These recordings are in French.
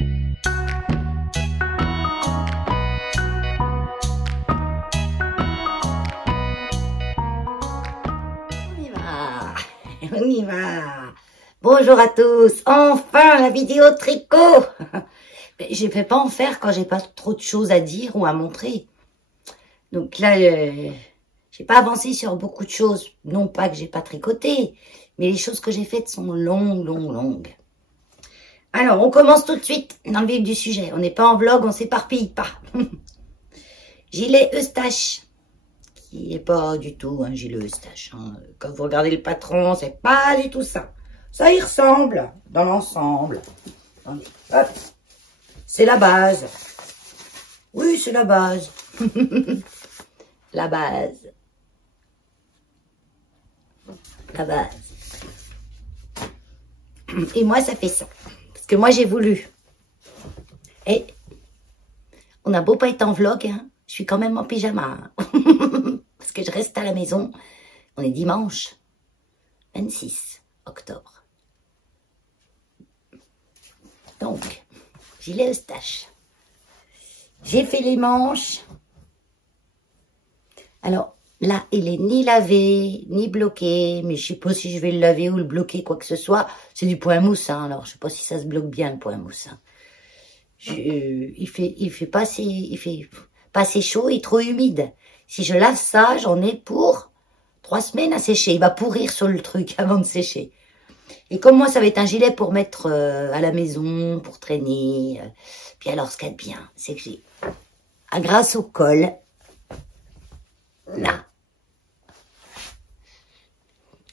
On y va. Bonjour à tous. Enfin la vidéo tricot. Je ne vais pas en faire quand j'ai pas trop de choses à dire ou à montrer. Donc là, j'ai pas avancé sur beaucoup de choses. Non pas que j'ai pas tricoté, mais les choses que j'ai faites sont longues. Alors, on commence tout de suite dans le vif du sujet. On n'est pas en vlog, on s'éparpille pas. Gilet Eustache, qui n'est pas du tout un gilet Eustache. Hein. Quand vous regardez le patron, c'est pas du tout ça. Ça y ressemble dans l'ensemble. Hop, c'est la base. Oui, c'est la base. La base. La base. Et moi, ça fait ça. Parce que moi, j'ai voulu. Et on a beau pas être en vlog, hein, je suis quand même en pyjama. Hein. Parce que je reste à la maison. On est dimanche 26 octobre. Donc, gilet Eustache. J'ai fait les manches. Alors, là, il est ni lavé, ni bloqué. Mais je sais pas si je vais le laver ou le bloquer, quoi que ce soit. C'est du point mousse, hein. Alors, je sais pas si ça se bloque bien, le point mousse. Hein. Il fait pas assez chaud et trop humide. Si je lave ça, j'en ai pour 3 semaines à sécher. Il va pourrir sur le truc avant de sécher. Et comme moi, ça va être un gilet pour mettre à la maison, pour traîner. Puis alors, ce qu'il y a de bien, c'est que j'ai, grâce au col, là,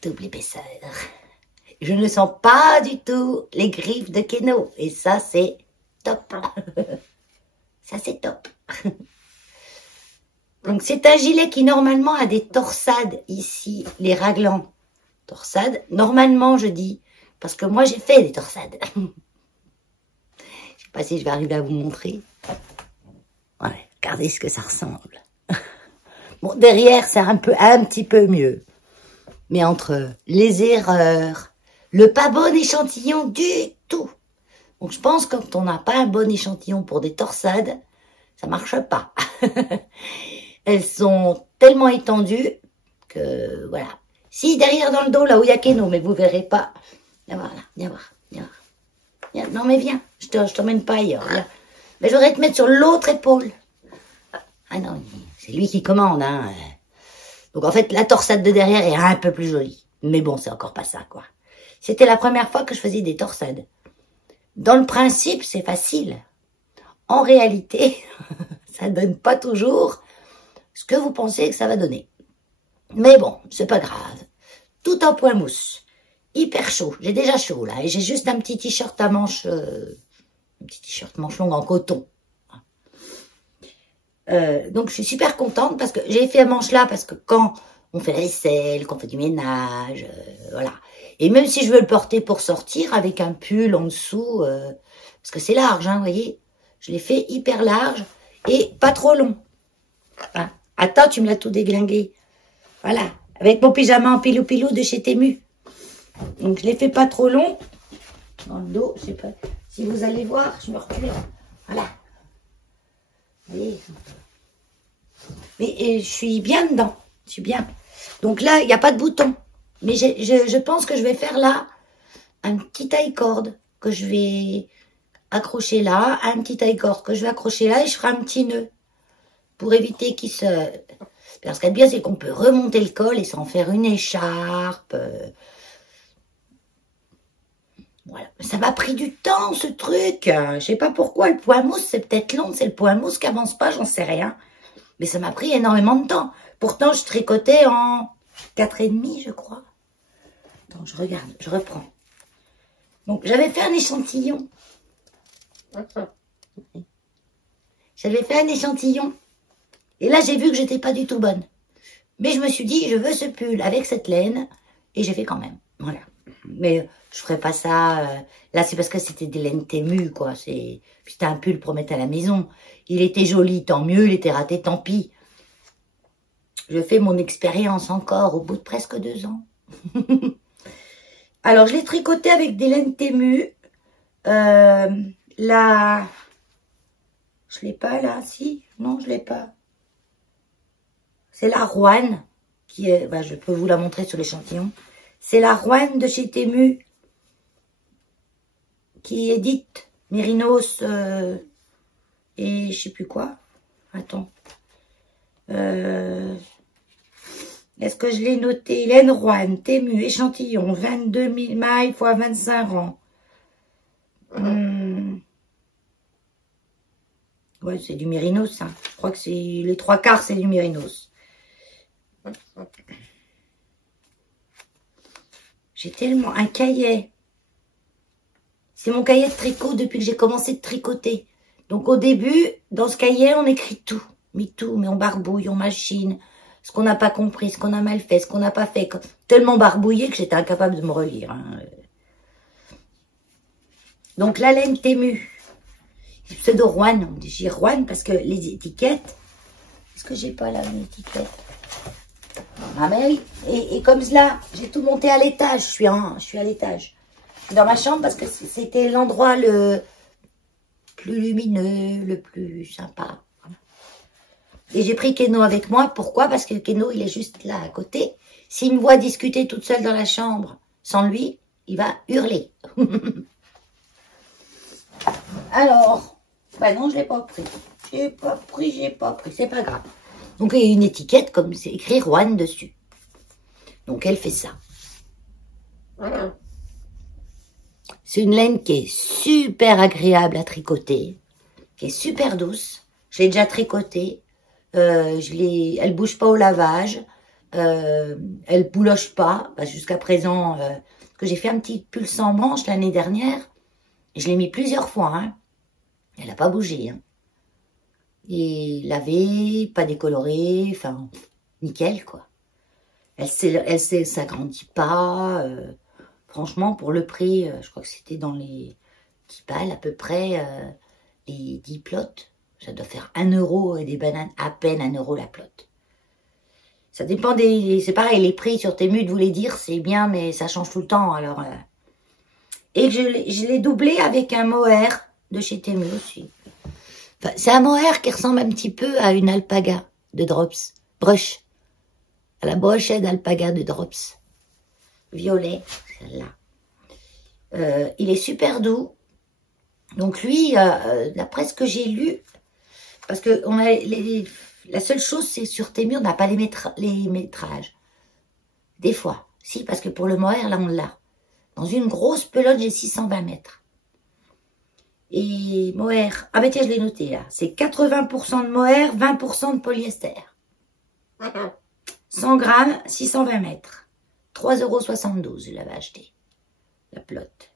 double épaisseur. Je ne sens pas du tout les griffes de Keno. Et ça, c'est top. Ça, c'est top. Donc, c'est un gilet qui, normalement, a des torsades ici, les raglans. Torsades, normalement, je dis, parce que moi, j'ai fait des torsades. Je sais pas si je vais arriver à vous montrer. Ouais, regardez ce que ça ressemble. Bon, derrière, c'est un petit peu mieux. Mais entre les erreurs, le pas bon échantillon du tout. Donc, je pense que quand on n'a pas un bon échantillon pour des torsades, ça marche pas. Elles sont tellement étendues que, voilà. Si, derrière dans le dos, là où il y a Keno, mais vous verrez pas. Viens voir, là. Viens voir. Viens. Non, mais viens. Je t'emmène pas ailleurs. Là. Mais je voudrais te mettre sur l'autre épaule. Ah non, c'est lui qui commande, hein. Donc, en fait, la torsade de derrière est un peu plus jolie. Mais bon, c'est encore pas ça, quoi. C'était la première fois que je faisais des torsades. Dans le principe, c'est facile. En réalité, ça donne pas toujours ce que vous pensez que ça va donner. Mais bon, c'est pas grave. Tout en point mousse. Hyper chaud. J'ai déjà chaud, là. Et j'ai juste un petit t-shirt à manches... un petit t-shirt manche longue en coton. Donc, je suis super contente parce que j'ai fait manche là parce que quand on fait la vaisselle, qu'on fait du ménage, voilà. Et même si je veux le porter pour sortir avec un pull en dessous, parce que c'est large, hein, vous voyez. Je l'ai fait hyper large et pas trop long. Hein. Attends, tu me l'as tout déglingué. Voilà, avec mon pyjama en pilou-pilou de chez Temu. Donc, je l'ai fait pas trop long. Dans le dos, je sais pas si vous allez voir, je me recule. Voilà. Vous voyez. Mais je suis bien dedans. Je suis bien. Donc là, il n'y a pas de bouton. Mais je pense que je vais faire là un petit taille-corde que je vais accrocher là. Un petit taille-corde que je vais accrocher là et je ferai un petit nœud. Pour éviter qu'il se... Parce ce qu'il y a de bien, c'est qu'on peut remonter le col et s'en faire une écharpe. Voilà. Ça m'a pris du temps, ce truc. Je sais pas pourquoi. Le point mousse, c'est peut-être long. C'est le point mousse qui avance pas, j'en sais rien. Mais ça m'a pris énormément de temps. Pourtant, je tricotais en 4,5, je crois. Attends, je regarde, je reprends. Donc, j'avais fait un échantillon. J'avais fait un échantillon. Et là, j'ai vu que j'étais pas du tout bonne. Mais je me suis dit, je veux ce pull avec cette laine. Et j'ai fait quand même. Voilà. Mais je ferai pas ça. Là, c'est parce que c'était des laines Temu, quoi. C'était un pull pour mettre à la maison. Il était joli, tant mieux. Il était raté, tant pis. Je fais mon expérience encore au bout de presque 2 ans. Alors, je l'ai tricoté avec des laines Temu. La la... Je l'ai pas là, si? Non, je l'ai pas. C'est la Roanne, qui est... Bah, je peux vous la montrer sur l'échantillon. C'est la Roanne de chez Temu, qui édite Mérinos et je sais plus quoi. Attends. Est-ce que je l'ai noté? Laine Roanne, Temu, échantillon, 22 000 mailles x 25 rangs. Ouais, c'est du Mérinos, hein. Je crois que c'est les 3/4, c'est du Mérinos. J'ai tellement un cahier. C'est mon cahier de tricot depuis que j'ai commencé de tricoter. Donc au début, dans ce cahier, on écrit tout. Mais tout, mais on barbouille, on machine. Ce qu'on n'a pas compris, ce qu'on a mal fait, ce qu'on n'a pas fait. Tellement barbouillé que j'étais incapable de me relire. Hein. Donc la laine Temu. Pseudo Roanne, on dit j'ai Roanne parce que les étiquettes. Est-ce que j'ai pas là une étiquette? Ah mais oui. Et comme cela, j'ai tout monté à l'étage. Je suis à l'étage. Dans ma chambre parce que c'était l'endroit le plus lumineux, le plus sympa. Et j'ai pris Keno avec moi. Pourquoi? Parce que Keno, il est juste là à côté. S'il me voit discuter toute seule dans la chambre sans lui, il va hurler. Alors, bah non, je l'ai pas pris. J'ai pas pris. C'est pas grave. Donc, il y a une étiquette, comme c'est écrit Roanne dessus. Donc, elle fait ça. Voilà. C'est une laine qui est super agréable à tricoter, qui est super douce. Je l'ai déjà tricotée. Elle bouge pas au lavage. Elle bouloche pas. Bah, jusqu'à présent, que j'ai fait un petit pull sans manche l'année dernière. Je l'ai mis plusieurs fois. Hein. Elle n'a pas bougé. Hein. Et lavé, pas décoloré, enfin, nickel, quoi. Elle s'agrandit pas. Franchement, pour le prix, je crois que c'était dans les 10 balles à peu près, les 10 plots. Ça doit faire 1 euro et des bananes, à peine 1 euro la plotte. Ça dépend des... C'est pareil, les prix sur Temu, de vous les dire, c'est bien, mais ça change tout le temps, alors... Et je l'ai doublé avec un mohair de chez Temu aussi. Enfin, c'est un mohair qui ressemble un petit peu à une alpaga de Drops. Brush. À la brochette d'alpaga de Drops. Violet, celle-là. Il est super doux. Donc lui, d'après ce que j'ai lu, parce que la seule chose, c'est sur Temu, on n'a pas les métrages. Des fois. Si, parce que pour le mohair, là, on l'a. Dans une grosse pelote, j'ai 620 mètres. Et mohair, ah ben tiens, je l'ai noté là. C'est 80% de mohair, 20% de polyester. 100 grammes, 620 mètres. 3,72 €, je l'avais acheté. La plotte.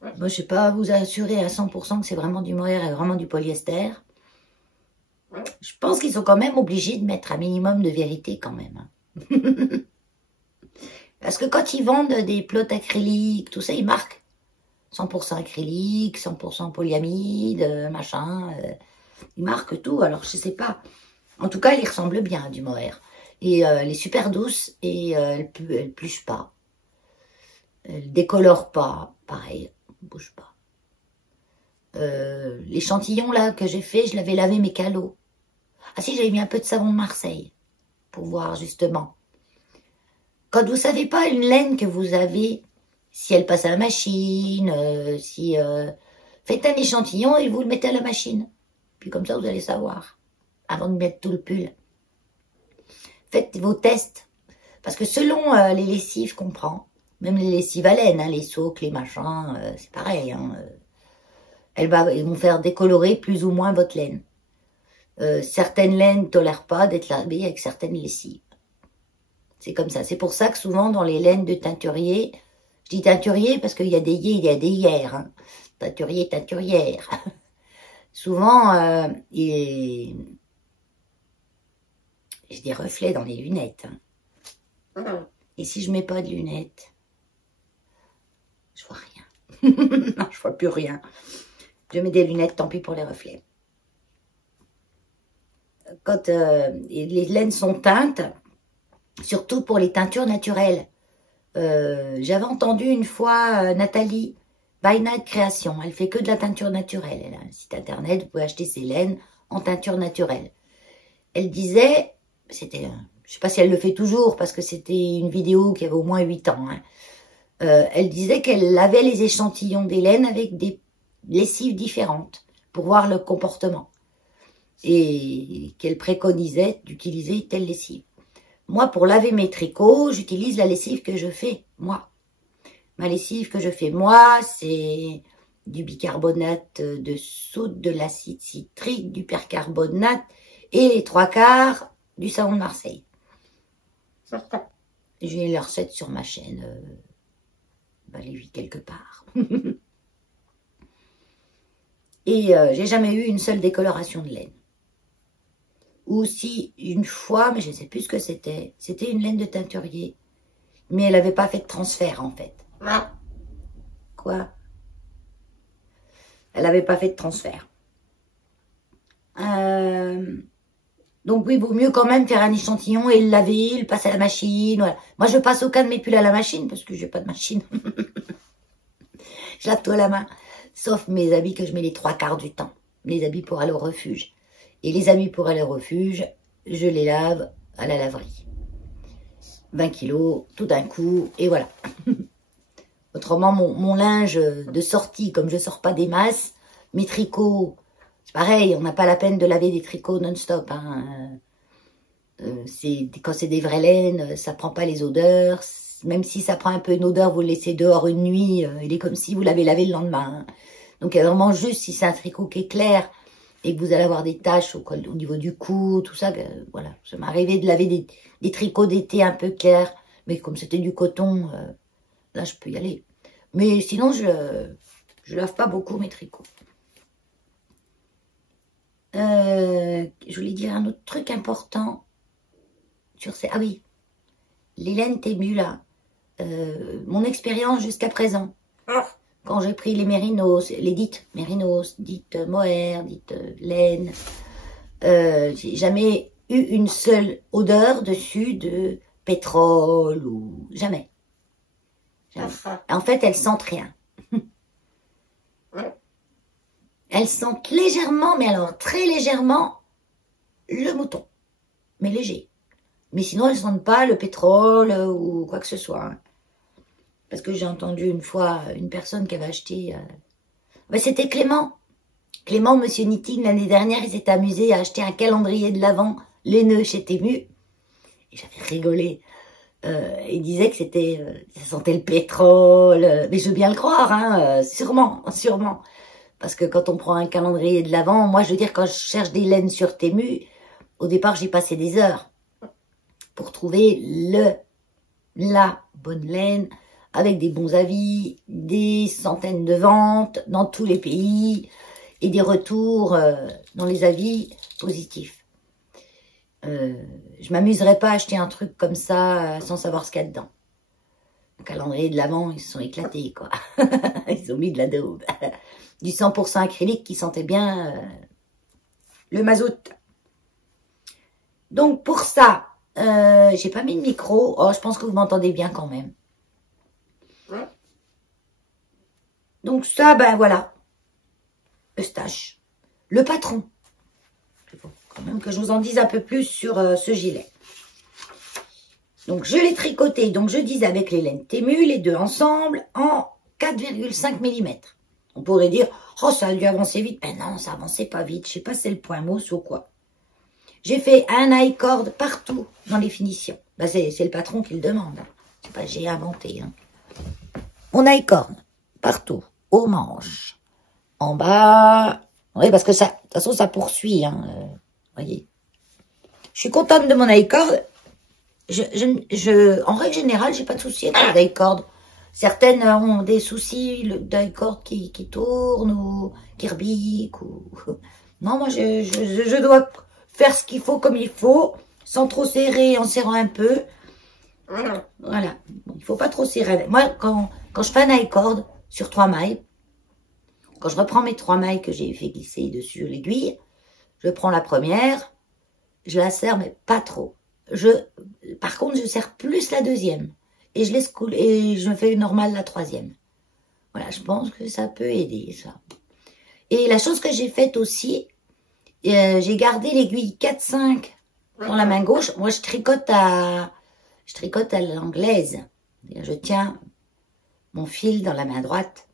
Moi, je ne sais pas vous assurer à 100% que c'est vraiment du mohair et vraiment du polyester. Je pense qu'ils sont quand même obligés de mettre un minimum de vérité quand même. Parce que quand ils vendent des plots acryliques, tout ça, ils marquent 100% acrylique, 100% polyamide, machin. Ils marquent tout, alors je sais pas. En tout cas, il ressemble bien à du mohair. Et elle est super douce et elle pluche pas. Elle décolore pas, pareil, bouge pas. L'échantillon là que j'ai fait, je l'avais lavé mes calots. Ah si, j'avais mis un peu de savon de Marseille pour voir justement. Quand vous savez pas une laine que vous avez, si elle passe à la machine, faites un échantillon et vous le mettez à la machine. Puis comme ça, vous allez savoir, avant de mettre tout le pull. Faites vos tests. Parce que selon les lessives qu'on prend, même les lessives à laine, hein, les socs, les machins, c'est pareil. Hein, elles vont faire décolorer plus ou moins votre laine. Certaines laines ne tolèrent pas d'être lavées avec certaines lessives. C'est comme ça. C'est pour ça que souvent dans les laines de teinturier, je dis teinturier parce qu'il y a des yé, il y a des hier. Hein. Teinturier, teinturière. Souvent, j'ai des reflets dans les lunettes. Hein. Et si je mets pas de lunettes, je vois rien. Non, je vois plus rien. Je mets des lunettes, tant pis pour les reflets. Quand les laines sont teintes, surtout pour les teintures naturelles. J'avais entendu une fois Nathalie By Night Création. Elle fait que de la teinture naturelle. Elle a un site internet, vous pouvez acheter ses laines en teinture naturelle. Elle disait, c'était, je sais pas si elle le fait toujours, parce que c'était une vidéo qui avait au moins 8 ans. Hein. Elle disait qu'elle lavait les échantillons des laines avec des lessives différentes pour voir le comportement. Et qu'elle préconisait d'utiliser telle lessive. Moi, pour laver mes tricots, j'utilise la lessive que je fais, moi. Ma lessive que je fais, moi, c'est du bicarbonate de soude, de l'acide citrique, du percarbonate et les 3/4 du savon de Marseille. J'ai la recette sur ma chaîne. Les vu quelque part. Et j'ai jamais eu une seule décoloration de laine. Ou si une fois, mais je ne sais plus ce que c'était. C'était une laine de teinturier. Mais elle n'avait pas fait de transfert en fait. Quoi? Elle n'avait pas fait de transfert. Donc oui, vaut mieux quand même faire un échantillon et le laver, le passer à la machine. Voilà. Moi, je passe aucun de mes pulls à la machine parce que j'ai pas de machine. Je lave tout à la main. Sauf mes habits que je mets les 3/4 du temps. Les habits pour aller au refuge. Et les habits pour aller au refuge, je les lave à la laverie. 20 kilos, tout d'un coup, et voilà. Autrement, mon linge de sortie, comme je ne sors pas des masses, mes tricots, c'est pareil, on n'a pas la peine de laver des tricots non-stop. Hein. Quand c'est des vraies laines, ça prend pas les odeurs. Même si ça prend un peu une odeur, vous le laissez dehors une nuit, il est comme si vous l'avez lavé le lendemain. Hein. Donc, il y a vraiment juste, si c'est un tricot qui est clair, et que vous allez avoir des taches au niveau du cou, tout ça, voilà. Ça m'est arrivé de laver des tricots d'été un peu clairs, mais comme c'était du coton, là, je peux y aller. Mais sinon, je lave pas beaucoup mes tricots. Je voulais dire un autre truc important sur ces... Ah oui, les laines témues, là. Mon expérience jusqu'à présent. Quand j'ai pris les mérinos, les dites mérinos, dites mohair, dites laine, j'ai jamais eu une seule odeur dessus de pétrole ou jamais. Jamais. En fait, elles sentent rien. Elles sentent légèrement, mais alors très légèrement, le mouton. Mais léger. Mais sinon, elles sentent pas le pétrole ou quoi que ce soit. Hein. Parce que j'ai entendu une fois une personne qui avait acheté... c'était Clément. Clément, Monsieur Knitting, l'année dernière, il s'est amusé à acheter un calendrier de l'Avent laineux chez Temu. Et j'avais rigolé. Il disait que c'était... ça sentait le pétrole. Mais je veux bien le croire, hein, sûrement, sûrement. Parce que quand on prend un calendrier de l'Avent, moi, je veux dire, quand je cherche des laines sur Temu, au départ, j'ai passé des heures pour trouver la bonne laine, avec des bons avis, des centaines de ventes dans tous les pays et des retours dans les avis positifs. Je m'amuserais pas à acheter un truc comme ça sans savoir ce qu'il y a dedans. Le calendrier de l'Avent, ils se sont éclatés, quoi. Ils ont mis de la daube. Du 100% acrylique qui sentait bien le mazout. Donc, pour ça, j'ai pas mis de micro. Oh, je pense que vous m'entendez bien quand même. Donc ça, ben voilà, Eustache, le patron. Il faut quand même que je vous en dise un peu plus sur ce gilet. Donc je l'ai tricoté, donc je disais avec les laines Temu, les deux ensemble, en 4,5 mm. On pourrait dire, oh ça a dû avancer vite. Ben non, ça avançait pas vite, je sais pas si c'est le point mousse ou quoi. J'ai fait un high cord partout dans les finitions. Ben, c'est le patron qui le demande. Hein. C'est pas j'ai inventé. Hein. Mon high cord. Partout, aux manches, en bas. Oui, parce que ça, de toute façon, ça poursuit. Hein, voyez. Je suis contente de mon high cord. En règle générale, j'ai pas de souci avec les high cord. Certaines ont des soucis d'high cord qui tournent ou qui rebiquent. Non, moi, je dois faire ce qu'il faut comme il faut, sans trop serrer, en serrant un peu. Voilà. Bon, il faut pas trop serrer. Moi, quand je fais un high cord, sur 3 mailles. Quand je reprends mes 3 mailles que j'ai fait glisser dessus l'aiguille, je prends la première, je la serre, mais pas trop. Par contre, je serre plus la deuxième. Et je laisse couler, et je fais normal la troisième. Voilà, je pense que ça peut aider, ça. Et la chose que j'ai faite aussi, j'ai gardé l'aiguille 4-5 dans la main gauche. Moi, je tricote à l'anglaise. Je tiens mon fil dans la main droite.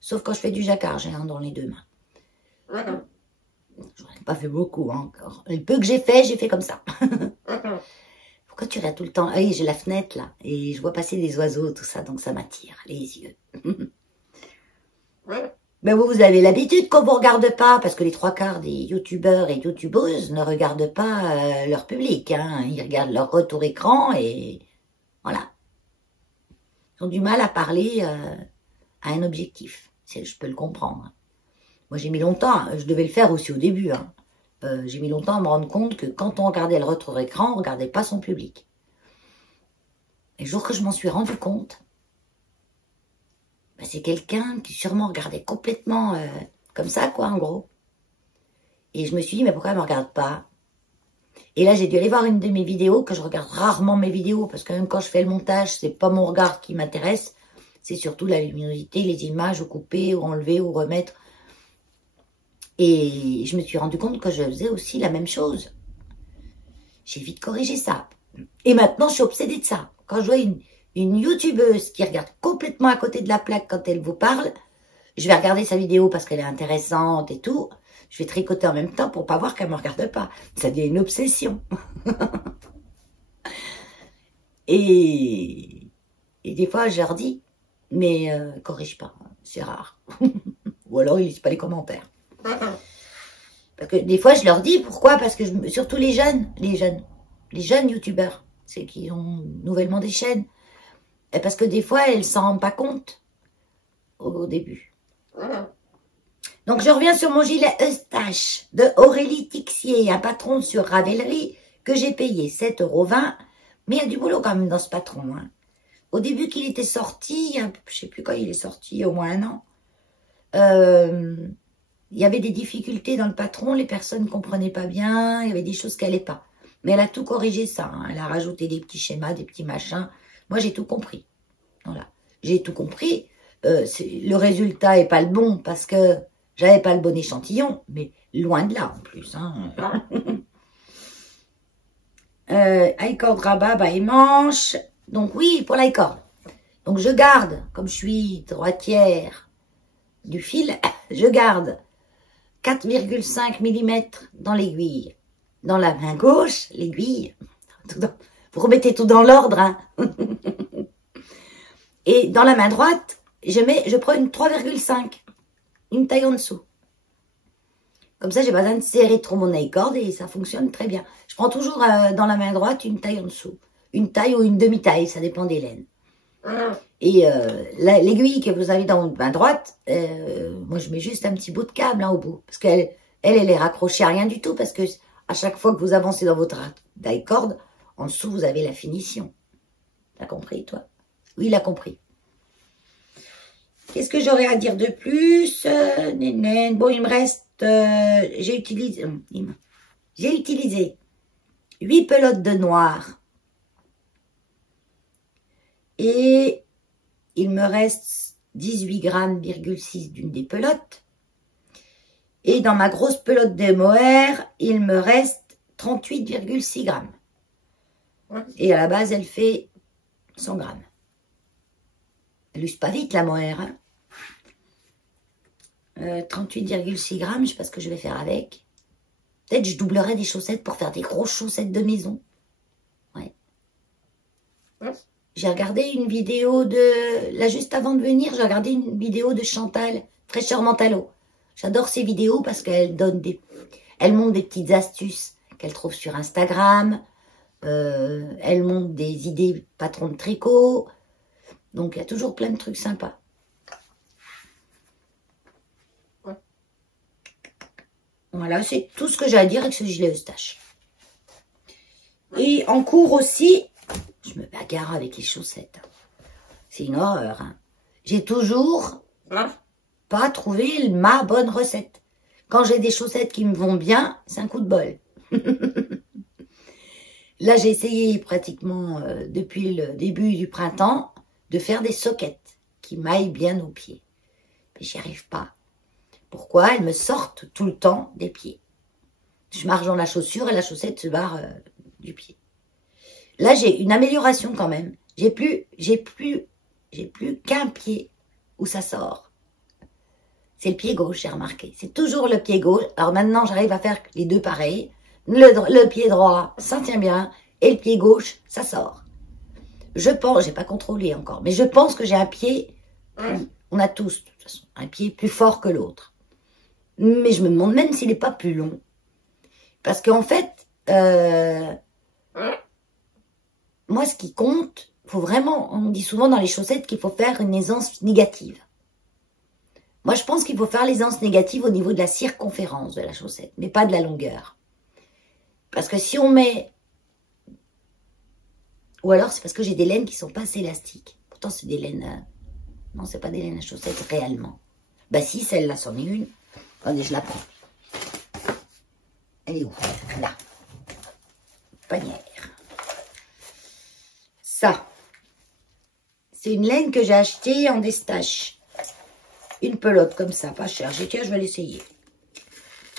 Sauf quand je fais du jacquard, j'ai un dans les deux mains. J'en ai pas fait beaucoup encore. Le peu que j'ai fait comme ça. Pourquoi tu regardes tout le temps? Ah oui, j'ai la fenêtre là. Et je vois passer des oiseaux, tout ça. Donc ça m'attire les yeux. Ben vous avez l'habitude qu'on ne vous regarde pas. Parce que les 3/4 des youtubeurs et youtubeuses ne regardent pas leur public. Hein. Ils regardent leur retour écran et voilà. Ils ont du mal à parler à un objectif. Je peux le comprendre. Moi, j'ai mis longtemps, je devais le faire aussi au début. Hein. J'ai mis longtemps à me rendre compte que quand on regardait le retour écran, on ne regardait pas son public. Et le jour que je m'en suis rendu compte, ben, c'est quelqu'un qui sûrement regardait complètement comme ça, quoi, en gros. Et je me suis dit, mais pourquoi elle ne me regarde pas? Et là, j'ai dû aller voir une de mes vidéos, que je regarde rarement mes vidéos, parce que même quand je fais le montage, c'est pas mon regard qui m'intéresse, c'est surtout la luminosité, les images, ou couper, ou enlever, ou remettre. Et je me suis rendu compte que je faisais aussi la même chose. J'ai vite corrigé ça. Et maintenant, je suis obsédée de ça. Quand je vois une youtubeuse qui regarde complètement à côté de la plaque quand elle vous parle, je vais regarder sa vidéo parce qu'elle est intéressante et tout. Je vais tricoter en même temps pour pas voir qu'elle me regarde pas. Ça devient une obsession. et des fois, je leur dis, mais corrige pas, c'est rare. Ou alors, ils lisent pas les commentaires. Parce que des fois, je leur dis, pourquoi? Parce que surtout les jeunes youtubeurs, c'est qui ont nouvellement des chaînes. Et parce que des fois, elles s'en rendent pas compte au début. Donc, je reviens sur mon gilet Eustache de Aurélie Tixier, un patron sur Ravelry que j'ai payé 7,20 €. Mais il y a du boulot quand même dans ce patron. Hein. Au début qu'il était sorti, je sais plus quand il est sorti, au moins 1 an, il y avait des difficultés dans le patron, les personnes ne comprenaient pas bien, il y avait des choses qui n'allaient pas. Mais elle a tout corrigé ça, hein. Elle a rajouté des petits schémas, des petits machins. Moi, j'ai tout compris. Voilà. J'ai tout compris. Le résultat n'est pas le bon parce que j'avais pas le bon échantillon, mais loin de là en plus. Hein. High-cord rabat, bas et manche. Donc oui, pour l'high-cord. Donc je garde, comme je suis droitière du fil, je garde 4,5 mm dans l'aiguille. Dans la main gauche, l'aiguille. Vous remettez tout dans l'ordre. Hein. Et dans la main droite, je prends une 3,5. Une taille en dessous. Comme ça, j'ai pas besoin de serrer trop mon high-cord et ça fonctionne très bien. Je prends toujours dans la main droite une taille en dessous. Une taille ou une demi-taille, ça dépend des laines. Et l'aiguille que vous avez dans votre main droite, moi je mets juste un petit bout de câble hein, au bout. Parce qu'elle est raccrochée à rien du tout. Parce que à chaque fois que vous avancez dans votre high-cord, en dessous vous avez la finition. T'as compris toi? Oui, il a compris. Qu'est-ce que j'aurais à dire de plus? Bon, il me reste... j'ai utilisé 8 pelotes de noir. Et il me reste 18,6 grammes d'une des pelotes. Et dans ma grosse pelote de mohair, il me reste 38,6 grammes. Et à la base, elle fait 100 grammes. Elle use pas vite la mohair. Hein. 38,6 grammes, je ne sais pas ce que je vais faire avec. Peut-être je doublerai des chaussettes pour faire des grosses chaussettes de maison. Ouais. J'ai regardé une vidéo de... Là, juste avant de venir, j'ai regardé une vidéo de Chantal, Fraîcheur Mentalo. J'adore ces vidéos parce qu'elle donne des... Elle montre des petites astuces qu'elle trouve sur Instagram. Elle montre des idées patrons de tricot. Donc, il y a toujours plein de trucs sympas. Voilà, c'est tout ce que j'ai à dire avec ce gilet Eustache. Et en cours aussi, je me bagarre avec les chaussettes. C'est une horreur. Hein. J'ai toujours pas trouvé ma bonne recette. Quand j'ai des chaussettes qui me vont bien, c'est un coup de bol. Là, j'ai essayé pratiquement depuis le début du printemps de faire des soquettes. qui m'aillent bien aux pieds. Mais j'y arrive pas. Pourquoi? Elles me sortent tout le temps des pieds. Je marche dans la chaussure et la chaussette se barre du pied. Là, j'ai une amélioration quand même. J'ai plus qu'un pied où ça sort. C'est le pied gauche, j'ai remarqué. C'est toujours le pied gauche. Alors maintenant, j'arrive à faire les deux pareils. Le pied droit, ça tient bien. Et le pied gauche, ça sort. Je pense, j'ai pas contrôlé encore, mais je pense que j'ai un pied, on a tous, de toute façon, un pied plus fort que l'autre. Mais je me demande même s'il n'est pas plus long. Parce qu'en fait, moi, ce qui compte, faut vraiment, on dit souvent dans les chaussettes qu'il faut faire une aisance négative. Moi, je pense qu'il faut faire l'aisance négative au niveau de la circonférence de la chaussette, mais pas de la longueur. Parce que si on met... Ou alors, c'est parce que j'ai des laines qui sont pas assez élastiques. Pourtant, c'est des laines... Non, c'est pas des laines à chaussettes réellement. Bah si, celle-là, c'en est une. Attendez, je la prends. Elle est où? Là. Panière. Ça. C'est une laine que j'ai achetée en destache. Une pelote comme ça, pas cher. J'ai dit, tiens, je vais l'essayer.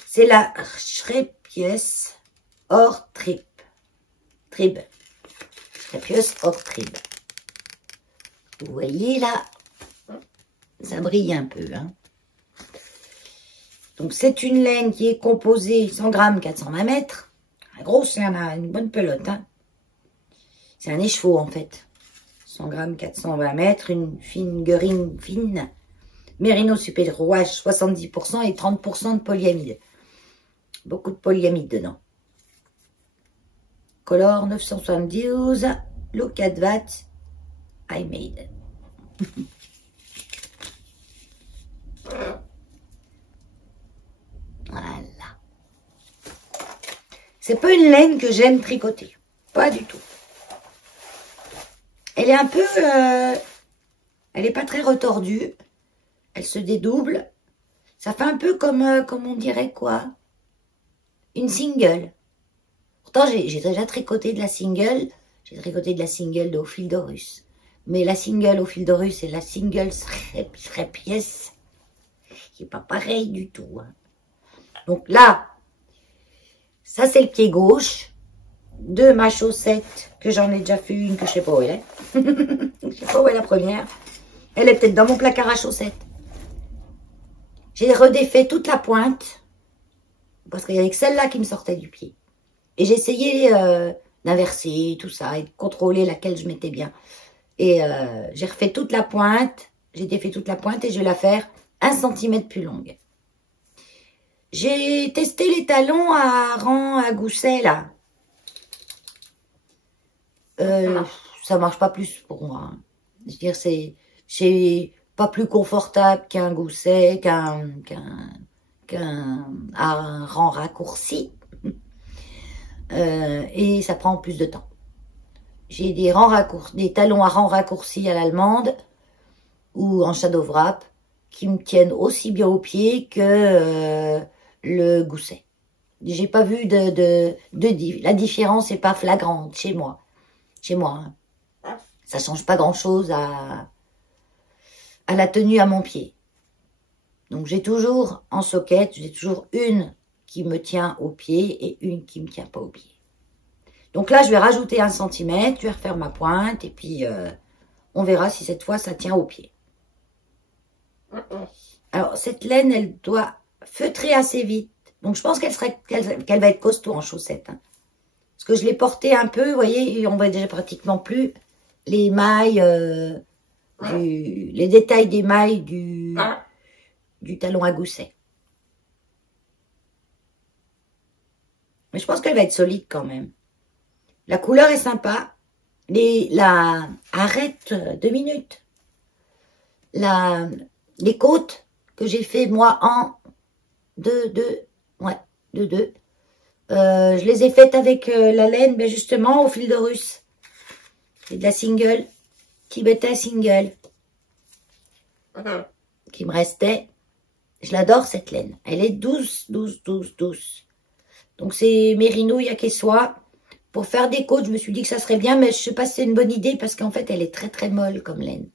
C'est la Schrepies hors trib. Schrepies hors trib. Vous voyez là, ça brille un peu. Hein. Donc c'est une laine qui est composée 100 grammes, 420 mètres. Grosse, c'est une bonne pelote. Hein. C'est un écheveau en fait. 100 grammes, 420 mètres, une fingering fine. Mérino super rouage 70% et 30% de polyamide. Beaucoup de polyamide dedans. Color 972, look at that I made. Voilà. C'est pas une laine que j'aime tricoter. Pas du tout. Elle est un peu... elle est pas très retordue. Elle se dédouble. Ça fait un peu comme on dirait quoi? Une single. Pourtant, j'ai déjà tricoté de la single. J'ai tricoté de la single de Au fil d'Horus. Mais la single Au fil d'Horus et la single Schrepies, qui n'est pas pareil du tout. Hein. Donc là, ça c'est le pied gauche de ma chaussette, que j'en ai déjà fait une, que je sais pas où elle est. Je sais pas où est la première. Elle est peut-être dans mon placard à chaussettes. J'ai redéfait toute la pointe, parce qu'il y avait que celle-là qui me sortait du pied. Et j'ai essayé d'inverser tout ça, et de contrôler laquelle je mettais bien. Et j'ai refait toute la pointe, j'ai défait toute la pointe, et je vais la faire 1 cm plus longue. J'ai testé les talons à rang à gousset, là. Ça marche pas plus pour moi. Hein. Je veux dire, c'est pas plus confortable qu'un gousset, qu'un rang raccourci. Et ça prend plus de temps. J'ai des talons à rang raccourci à l'allemande ou en shadow wrap qui me tiennent aussi bien aux pieds que le gousset. J'ai pas vu la différence n'est pas flagrante chez moi. Chez moi, hein. Ça change pas grand chose à la tenue à mon pied. Donc j'ai toujours en socket, j'ai toujours une qui me tient au pied et une qui me tient pas au pied. Donc là, je vais rajouter 1 cm, je vais refaire ma pointe et puis on verra si cette fois ça tient au pied. Alors cette laine, elle doit feutrer assez vite. Donc je pense qu'elle va être costaud en chaussettes. Hein. Parce que je l'ai portée un peu, vous voyez, on voit déjà pratiquement plus les mailles, les détails des mailles du talon à gousset. Mais je pense qu'elle va être solide quand même. La couleur est sympa. Arrête 2 minutes. Les côtes que j'ai fait moi en 2. Je les ai faites avec la laine, ben justement, au fil d'Horus. C'est de la single, Tibeta single, qui me restait. Je l'adore cette laine. Elle est douce. Donc c'est Mérino Yakesoa. Pour faire des côtes, je me suis dit que ça serait bien, mais je sais pas si c'est une bonne idée parce qu'en fait, elle est très molle comme laine.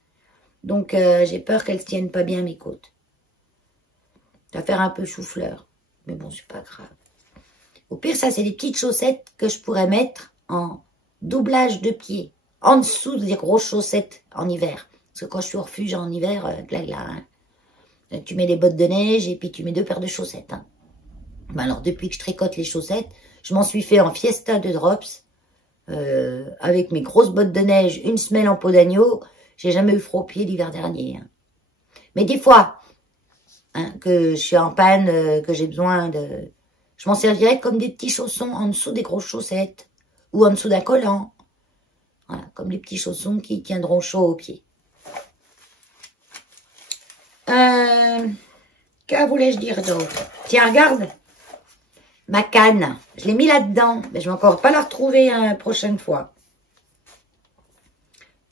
Donc, j'ai peur qu'elles tiennent pas bien mes côtes. Ça va faire un peu chou-fleur. Mais bon, c'est pas grave. Au pire, ça, c'est des petites chaussettes que je pourrais mettre en doublage de pied. En dessous des grosses chaussettes en hiver. Parce que quand je suis au refuge en hiver, hein. Tu mets les bottes de neige et puis tu mets 2 paires de chaussettes. Hein. Ben alors, depuis que je tricote les chaussettes, je m'en suis fait en fiesta de drops. Avec mes grosses bottes de neige, une semelle en peau d'agneau. J'ai jamais eu froid aux pieds l'hiver dernier. Hein. Mais des fois, hein, que je suis en panne, que j'ai besoin de... Je m'en servirais comme des petits chaussons en dessous des grosses chaussettes. Ou en dessous d'un collant. Voilà, comme les petits chaussons qui tiendront chaud aux pieds. Que voulais-je dire d'autre? Tiens, regarde. Ma canne. Je l'ai mis là-dedans. Mais je vais encore pas la retrouver la prochaine fois.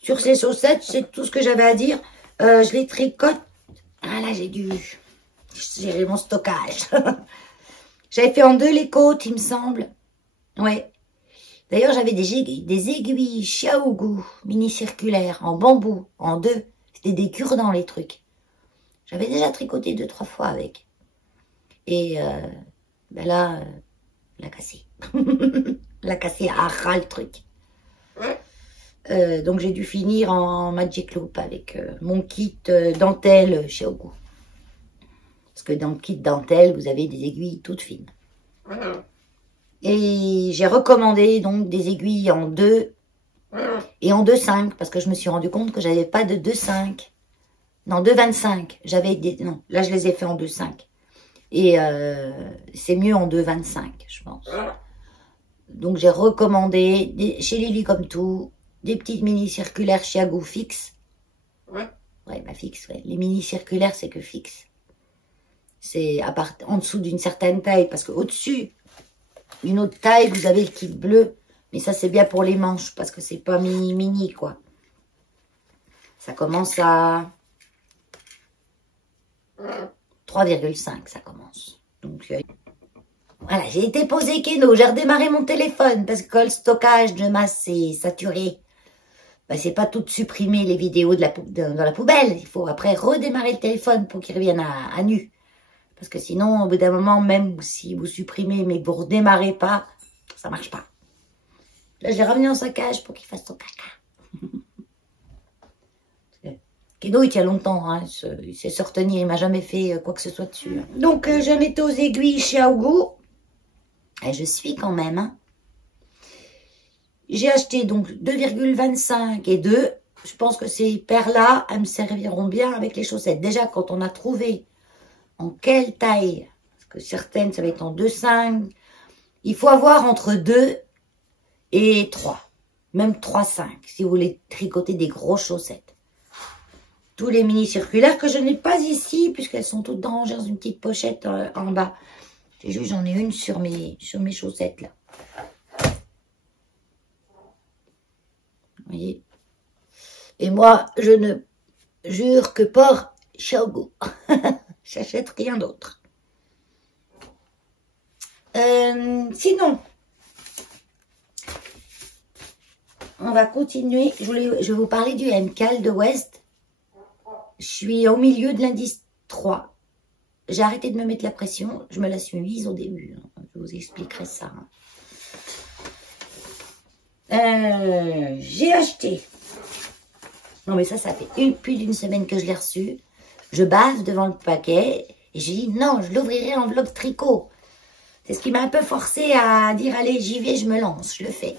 Sur ces chaussettes, c'est tout ce que j'avais à dire. Je les tricote. Ah là, j'ai dû gérer mon stockage. J'avais fait en 2 les côtes, il me semble. Ouais. D'ailleurs, j'avais des aiguilles Xiaogu mini-circulaires en bambou, en 2. C'était des cure-dents, les trucs. J'avais déjà tricoté 2-3 fois avec. Et ben là, l'a cassé. L'a cassé à ras le truc. Donc j'ai dû finir en Magic Loop avec mon kit dentelle Xiaogu. Parce que dans le kit dentelle, vous avez des aiguilles toutes fines. Et j'ai recommandé donc des aiguilles en 2 et en 2,5 parce que je me suis rendu compte que j'avais pas de 2,5. Non, 2,25. J'avais des... Non, là je les ai fait en 2,5. Et c'est mieux en 2,25, je pense. Donc j'ai recommandé chez Lily comme tout, des petites mini circulaires Xiaogu fixes. Ouais, bah fixe, ouais. Les mini circulaires, c'est que fixe. C'est à part en dessous d'une certaine taille, parce que au-dessus, une autre taille, vous avez le kit bleu. Mais ça, c'est bien pour les manches, parce que c'est pas mini, quoi. Ça commence à 3,5, ça commence. Donc, voilà, j'ai été posé Keno, j'ai redémarré mon téléphone, parce que quand le stockage de masse est saturé, bah, c'est pas tout de supprimer les vidéos dans la poubelle. Il faut après redémarrer le téléphone pour qu'il revienne à nu. Parce que sinon, au bout d'un moment, même si vous supprimez, mais vous ne redémarrez pas, ça marche pas. Là, je l'ai ramené en saccage pour qu'il fasse son caca. Keno, il tient longtemps, hein, il sait se retenir, il m'a jamais fait quoi que ce soit dessus. Hein. Donc, j'en étais aux aiguilles Xiaogu. Et je suis quand même. Hein. J'ai acheté donc 2,25 et 2. Je pense que ces paires-là, elles me serviront bien avec les chaussettes. Déjà, quand on a trouvé en quelle taille, parce que certaines, ça va être en 2,5. Il faut avoir entre 2 et 3. Même 3,5 si vous voulez tricoter des grosses chaussettes. Tous les mini circulaires que je n'ai pas ici, puisqu'elles sont toutes rangées dans une petite pochette en bas. C'est juste, j'en ai une sur mes chaussettes, là. Vous voyez? Et moi, je ne jure que par Xiaogu. J'achète rien d'autre. Sinon, on va continuer. Je vais vous parler du MCAL de West. Je suis au milieu de l'indice 3. J'ai arrêté de me mettre la pression. Je me la suis mise au début. Je vous expliquerai ça. J'ai acheté. Non, mais ça fait plus d'une semaine que je l'ai reçu. Je bave devant le paquet. Et j'ai dit non, je l'ouvrirai en vlog tricot. C'est ce qui m'a un peu forcé à dire allez, j'y vais, je me lance. Je le fais.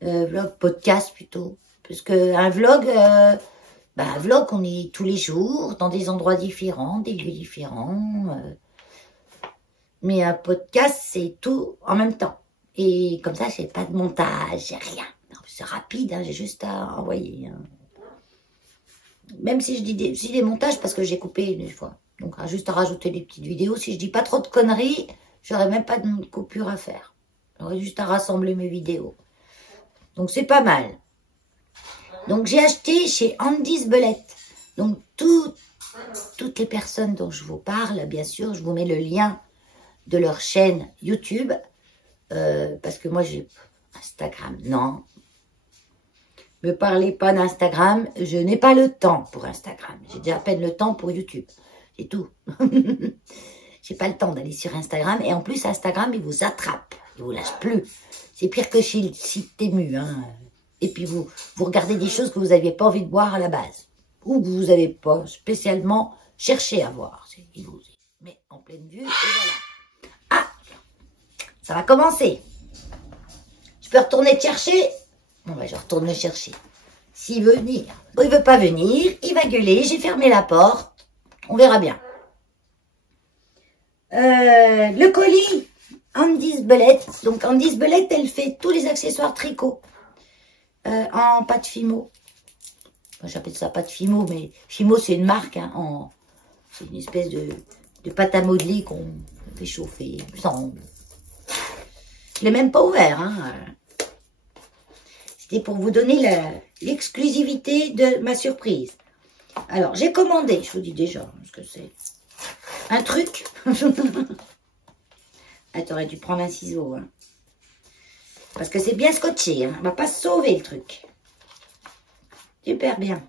Vlog podcast plutôt. Parce qu'un vlog, un vlog, on est tous les jours, dans des endroits différents, des lieux différents. Mais un podcast, c'est tout en même temps. Et comme ça, j'ai pas de montage, j'ai rien. C'est rapide, hein, j'ai juste à envoyer. Hein. Même si je dis des montages, parce que j'ai coupé une fois. Donc, juste à rajouter des petites vidéos. Si je dis pas trop de conneries, j'aurais même pas de coupure à faire. J'aurais juste à rassembler mes vidéos. Donc, c'est pas mal. Donc, j'ai acheté chez Andy's Belette. Donc, toutes les personnes dont je vous parle, bien sûr, je vous mets le lien de leur chaîne YouTube. Parce que moi, j'ai Instagram, non. Me parlez pas d'Instagram. Je n'ai pas le temps pour Instagram. J'ai déjà à peine le temps pour YouTube. C'est tout. J'ai pas le temps d'aller sur Instagram. Et en plus, Instagram, il vous attrape. Il vous lâche plus. C'est pire que chez le site Temu. Hein. Et puis, vous regardez des choses que vous n'aviez pas envie de voir à la base. Ou que vous n'avez pas spécialement cherché à voir. Il vous met en pleine vue. Et voilà. Ah, ça va commencer. Je peux retourner te chercher? Bon, ben, je retourne le chercher. S'il veut venir. Bon, il veut pas venir. Il va gueuler. J'ai fermé la porte. On verra bien. Le colis, Andy's Belette. Donc, Andy's Belette, elle fait tous les accessoires tricot. En pâte Fimo. J'appelle ça pâte Fimo, mais Fimo, c'est une marque. Hein, c'est une espèce de pâte à modeler qu'on fait chauffer. Je l'ai même pas ouvert. Hein. C'était pour vous donner l'exclusivité de ma surprise. Alors, j'ai commandé, je vous dis déjà ce que c'est. Un truc. Ah, t'aurais dû prendre un ciseau. Hein. Parce que c'est bien scotché. Hein. On va pas se sauver le truc. Super bien.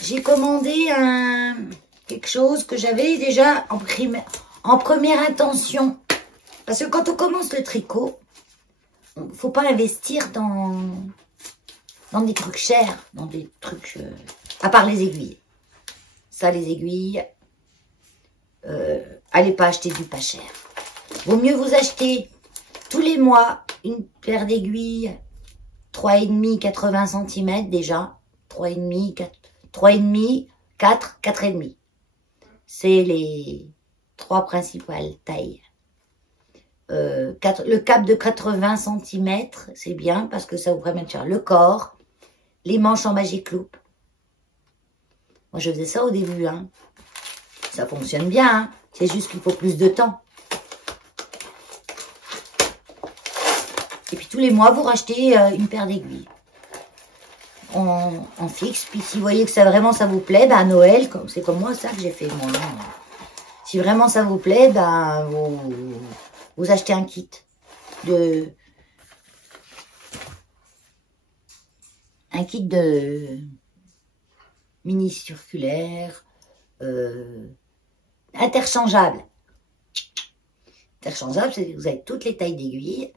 J'ai commandé quelque chose que j'avais déjà en première intention. Parce que quand on commence le tricot, il ne faut pas investir dans des trucs chers, dans des trucs... à part les aiguilles. Ça, les aiguilles, allez pas acheter du pas cher. Vaut mieux vous acheter tous les mois une paire d'aiguilles 3,5, 80 cm déjà. 3,5, 4... 3,5, 4, 4,5. C'est les 3 principales tailles. Le cap de 80 cm, c'est bien parce que ça vous permet de faire le corps, les manches en magic loop. Moi, je faisais ça au début. Hein. Ça fonctionne bien. Hein. C'est juste qu'il faut plus de temps. Et puis tous les mois, vous rachetez une paire d'aiguilles. En fixe, puis si vous voyez que vraiment ça vous plaît, ben à Noël, c'est comme moi ça que j'ai fait moi. Si vraiment ça vous plaît, ben vous achetez un kit de mini circulaire interchangeable. Interchangeable, c'est que vous avez toutes les tailles d'aiguilles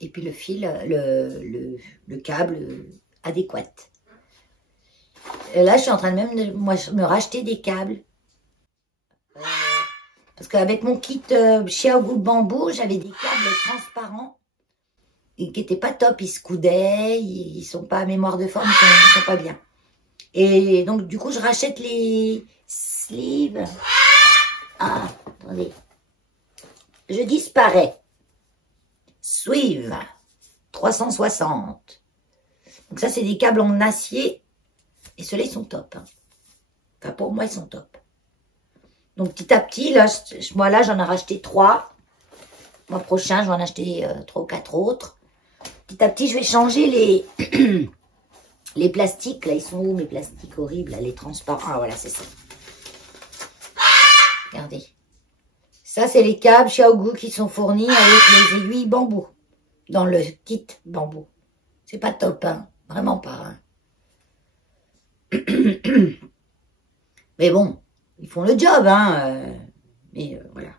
et puis le fil, le câble adéquat. Et là, je suis en train de me racheter des câbles. Parce qu'avec mon kit Xiaogu bambou, j'avais des câbles transparents et qui n'étaient pas top. Ils se coudaient, ils sont pas à mémoire de forme, ils sont pas bien. Et donc, du coup, je rachète les sleeves. Ah, attendez. Je disparais. Swive 360. Donc ça, c'est des câbles en acier. Et ceux-là, ils sont top. Hein. Enfin, pour moi, ils sont top. Donc, petit à petit, là, j'en ai racheté 3. Le mois prochain, je vais en acheter 3 ou 4 autres. Petit à petit, je vais changer les plastiques. Là, ils sont où, mes plastiques horribles, là, les transparents. Ah, voilà, c'est ça. Regardez. Ça, c'est les câbles Xiaogu qui sont fournis avec les aiguilles bambou. Dans le kit bambou. C'est pas top, hein. Vraiment pas, hein. Mais bon, ils font le job, hein. Mais voilà.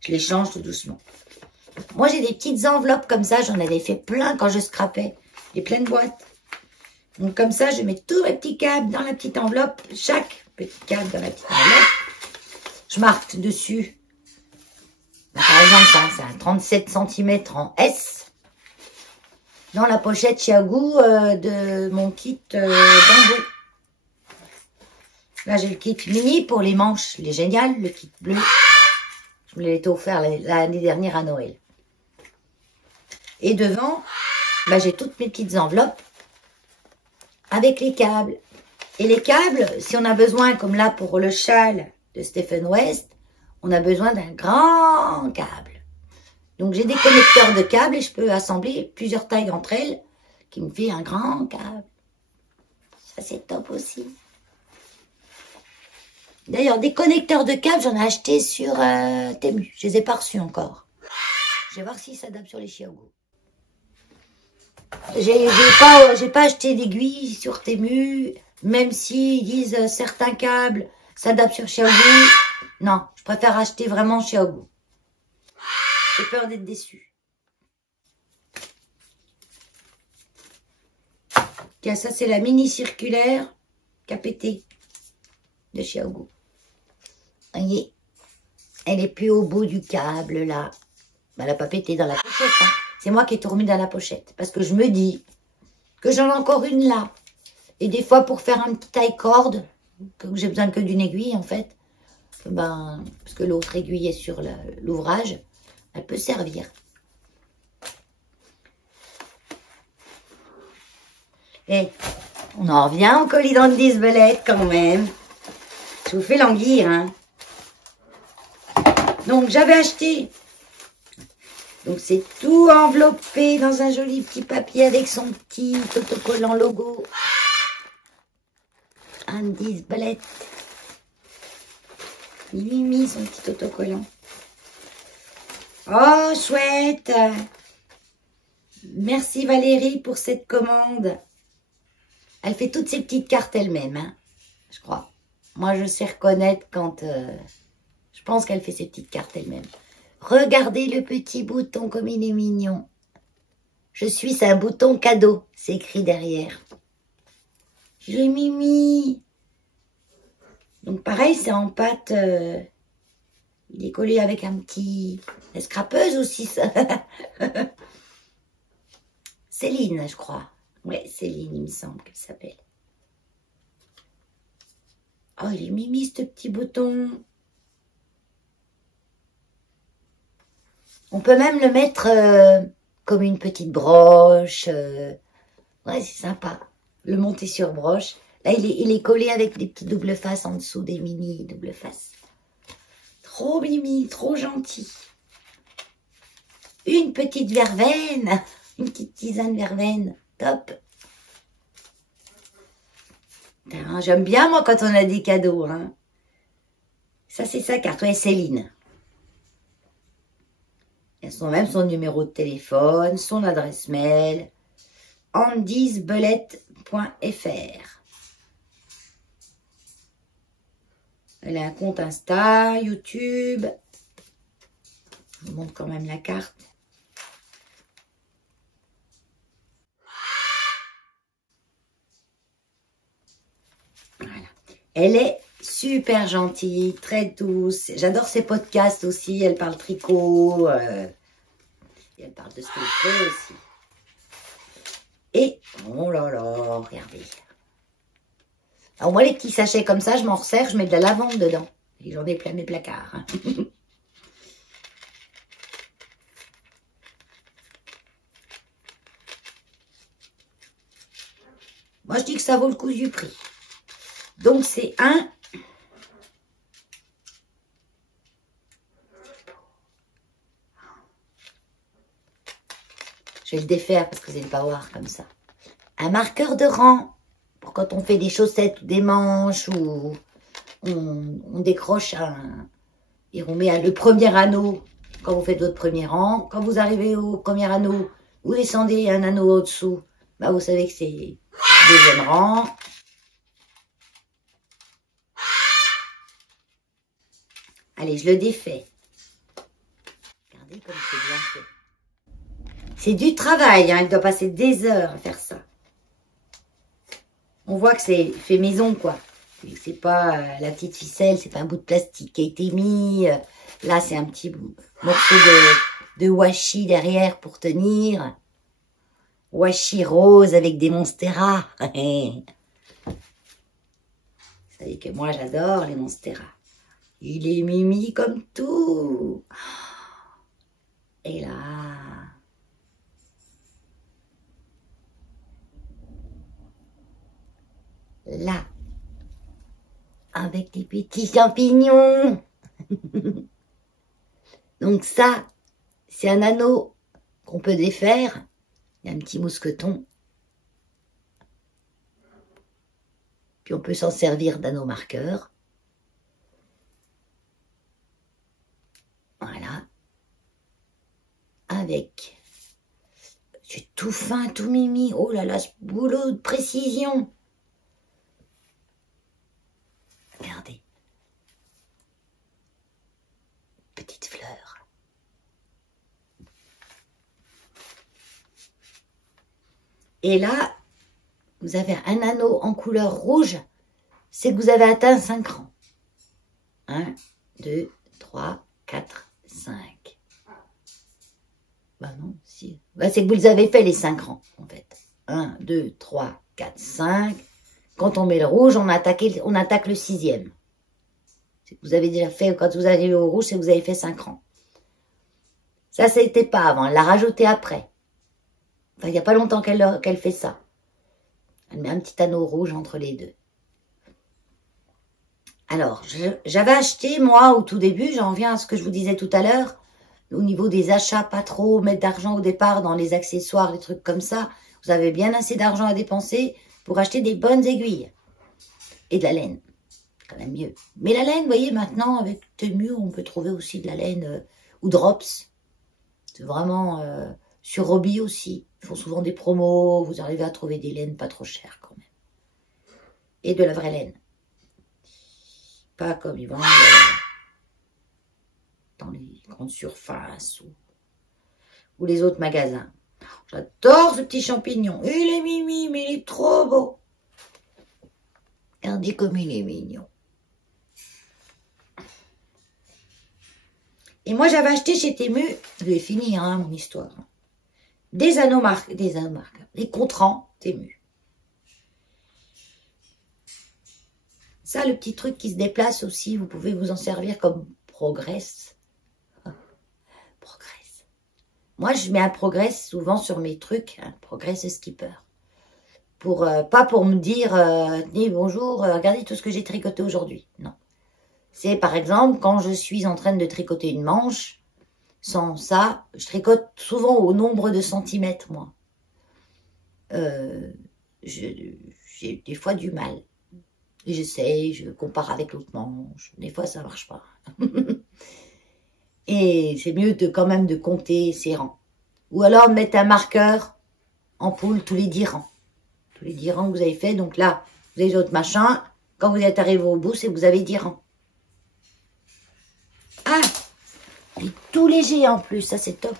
Je les change tout doucement. Moi, j'ai des petites enveloppes comme ça. J'en avais fait plein quand je scrapais. J'ai plein de boîtes. Donc, comme ça, je mets tous mes petits câbles dans la petite enveloppe. Chaque petit câble dans la petite enveloppe. Je marque dessus. Bah, par exemple, ça, c'est un 37 cm en S. Dans la pochette Xiaogu de mon kit bambou. Là, j'ai le kit mini pour les manches. Il est génial, le kit bleu. Je me l'ai été offert l'année dernière à Noël. Et devant, bah, j'ai toutes mes petites enveloppes avec les câbles. Et les câbles, si on a besoin, comme là pour le châle de Stephen West, on a besoin d'un grand câble. Donc, j'ai des connecteurs de câbles et je peux assembler plusieurs tailles entre elles qui me fait un grand câble. Ça, c'est top aussi. D'ailleurs, des connecteurs de câbles, j'en ai acheté sur Temu. Je les ai pas reçus encore. Je vais voir si ça s'adapte sur les Xiaogu. J'ai pas acheté d'aiguilles sur Temu, même s'ils disent certains câbles s'adaptent sur Xiaogu. Non, je préfère acheter vraiment Xiaogu. J'ai peur d'être déçue. Tiens, ça c'est la mini circulaire qui a pété de Xiaogu. Vous voyez, elle est plus au bout du câble là. Elle n'a pas pété dans la pochette. Hein. C'est moi qui ai tout remis dans la pochette. Parce que je me dis que j'en ai encore une là. Et des fois, pour faire un petit taille-corde, que j'ai besoin que d'une aiguille en fait, ben, parce que l'autre aiguille est sur l'ouvrage, elle peut servir. Et on en revient au colis d'Andy's belette quand même. Je vous fais languir, hein. Donc, j'avais acheté. Donc, c'est tout enveloppé dans un joli petit papier avec son petit autocollant logo. Andy's belette. Il lui a mis son petit autocollant. Oh, chouette. Merci Valérie pour cette commande. Elle fait toutes ses petites cartes elle-même, hein, je crois. Moi, je sais reconnaître quand... je pense qu'elle fait ses petites cartes elle-même. Regardez le petit bouton comme il est mignon. Je suis, c'est un bouton cadeau. C'est écrit derrière. J'ai Mimi. Donc pareil, c'est en pâte. Il est collé avec un petit... La scrapeuse aussi, ça. Céline, je crois. Ouais, Céline, il me semble qu'elle s'appelle. Oh, il est mimi, ce petit bouton. On peut même le mettre comme une petite broche. Ouais, c'est sympa. Le monter sur broche. Là, il est collé avec des petites doubles faces en dessous, des mini doubles faces. Trop mimi, trop gentil. Une petite verveine. Une petite tisane verveine. Top. J'aime bien, moi, quand on a des cadeaux. Hein. Ça, c'est sa carte. Ouais, Céline. Il y a même son numéro de téléphone, son adresse mail. andysbelette.fr. Elle a un compte Insta, YouTube. Je vous montre quand même la carte. Voilà. Elle est super gentille, très douce. J'adore ses podcasts aussi. Elle parle tricot. Et elle parle de ce qu'elle fait aussi. Et, oh là là, regardez. Alors moi, les petits sachets comme ça, je m'en resserre, je mets de la lavande dedans. Et j'en ai plein mes placards. Hein. Moi, je dis que ça vaut le coup du prix. Donc, c'est un... Je vais le défaire parce que vous n'allez pas voir comme ça. Un marqueur de rang pour quand on fait des chaussettes ou des manches ou on décroche et on met le premier anneau quand vous faites votre premier rang. Quand vous arrivez au premier anneau, vous descendez un anneau au-dessous. Bah, vous savez que c'est le deuxième rang. Allez, je le défais. Regardez comme c'est bien fait. C'est du travail, hein, il doit passer des heures à faire ça. On voit que c'est fait maison, quoi. C'est pas la petite ficelle, c'est pas un bout de plastique qui a été mis. Là, c'est un petit morceau de washi derrière pour tenir. Washi rose avec des monstera. Vous savez que moi, j'adore les monstera. Il est mimi comme tout. Et là... Là, avec des petits champignons. Donc ça, c'est un anneau qu'on peut défaire. Il y a un petit mousqueton. Puis on peut s'en servir d'anneau marqueur. avec. C'est tout fin, tout mimi. Oh là là, ce boulot de précision. Regardez. Petite fleur. Et là, vous avez un anneau en couleur rouge. C'est que vous avez atteint 5 rangs. 1, 2, 3, 4, 5. Bah non, si. Bah, c'est que vous avez fait les 5 rangs, en fait. 1, 2, 3, 4, 5. Quand on met le rouge, on attaque le 6e. Vous avez déjà fait, quand vous arrivez au rouge, c'est que vous avez fait 5 rangs. Ça n'était pas avant, elle l'a rajouté après. Enfin, il n'y a pas longtemps qu'elle fait ça. Elle met un petit anneau rouge entre les deux. Alors, j'avais acheté, moi, au tout début, j'en reviens à ce que je vous disais tout à l'heure, au niveau des achats, pas trop mettre d'argent au départ dans les accessoires, les trucs comme ça. Vous avez bien assez d'argent à dépenser pour acheter des bonnes aiguilles. Et de la laine. Quand même mieux. Mais la laine, vous voyez, maintenant, avec Temu, on peut trouver aussi de la laine ou Drops. C'est vraiment sur Roby aussi. Ils font souvent des promos. Vous arrivez à trouver des laines pas trop chères quand même. Et de la vraie laine. Pas comme ils vendent dans les grandes surfaces ou les autres magasins. J'adore ce petit champignon. Il est mimi, mais il est trop beau. Regardez comme il est mignon. Et moi, j'avais acheté chez Temu, j'ai fini hein, mon histoire, des anneaux marqués, des contrans Temu. Ça, le petit truc qui se déplace aussi, vous pouvez vous en servir comme Progress. Progress. Moi, je mets un Progress souvent sur mes trucs, un Progress Skipper. Pas pour me dire, tenez, bonjour, regardez tout ce que j'ai tricoté aujourd'hui. Non. C'est par exemple quand je suis en train de tricoter une manche, sans ça, je tricote souvent au nombre de centimètres, moi. J'ai des fois du mal. J'essaye, je compare avec l'autre manche. Des fois, ça marche pas. Et c'est mieux quand même de compter ses rangs. Ou alors de mettre un marqueur en poule tous les 10 rangs. Tous les 10 rangs que vous avez fait. Donc là, vous avez votre machin. Quand vous êtes arrivé au bout, c'est que vous avez 10 rangs. Ah, il est tout léger en plus, ça c'est top.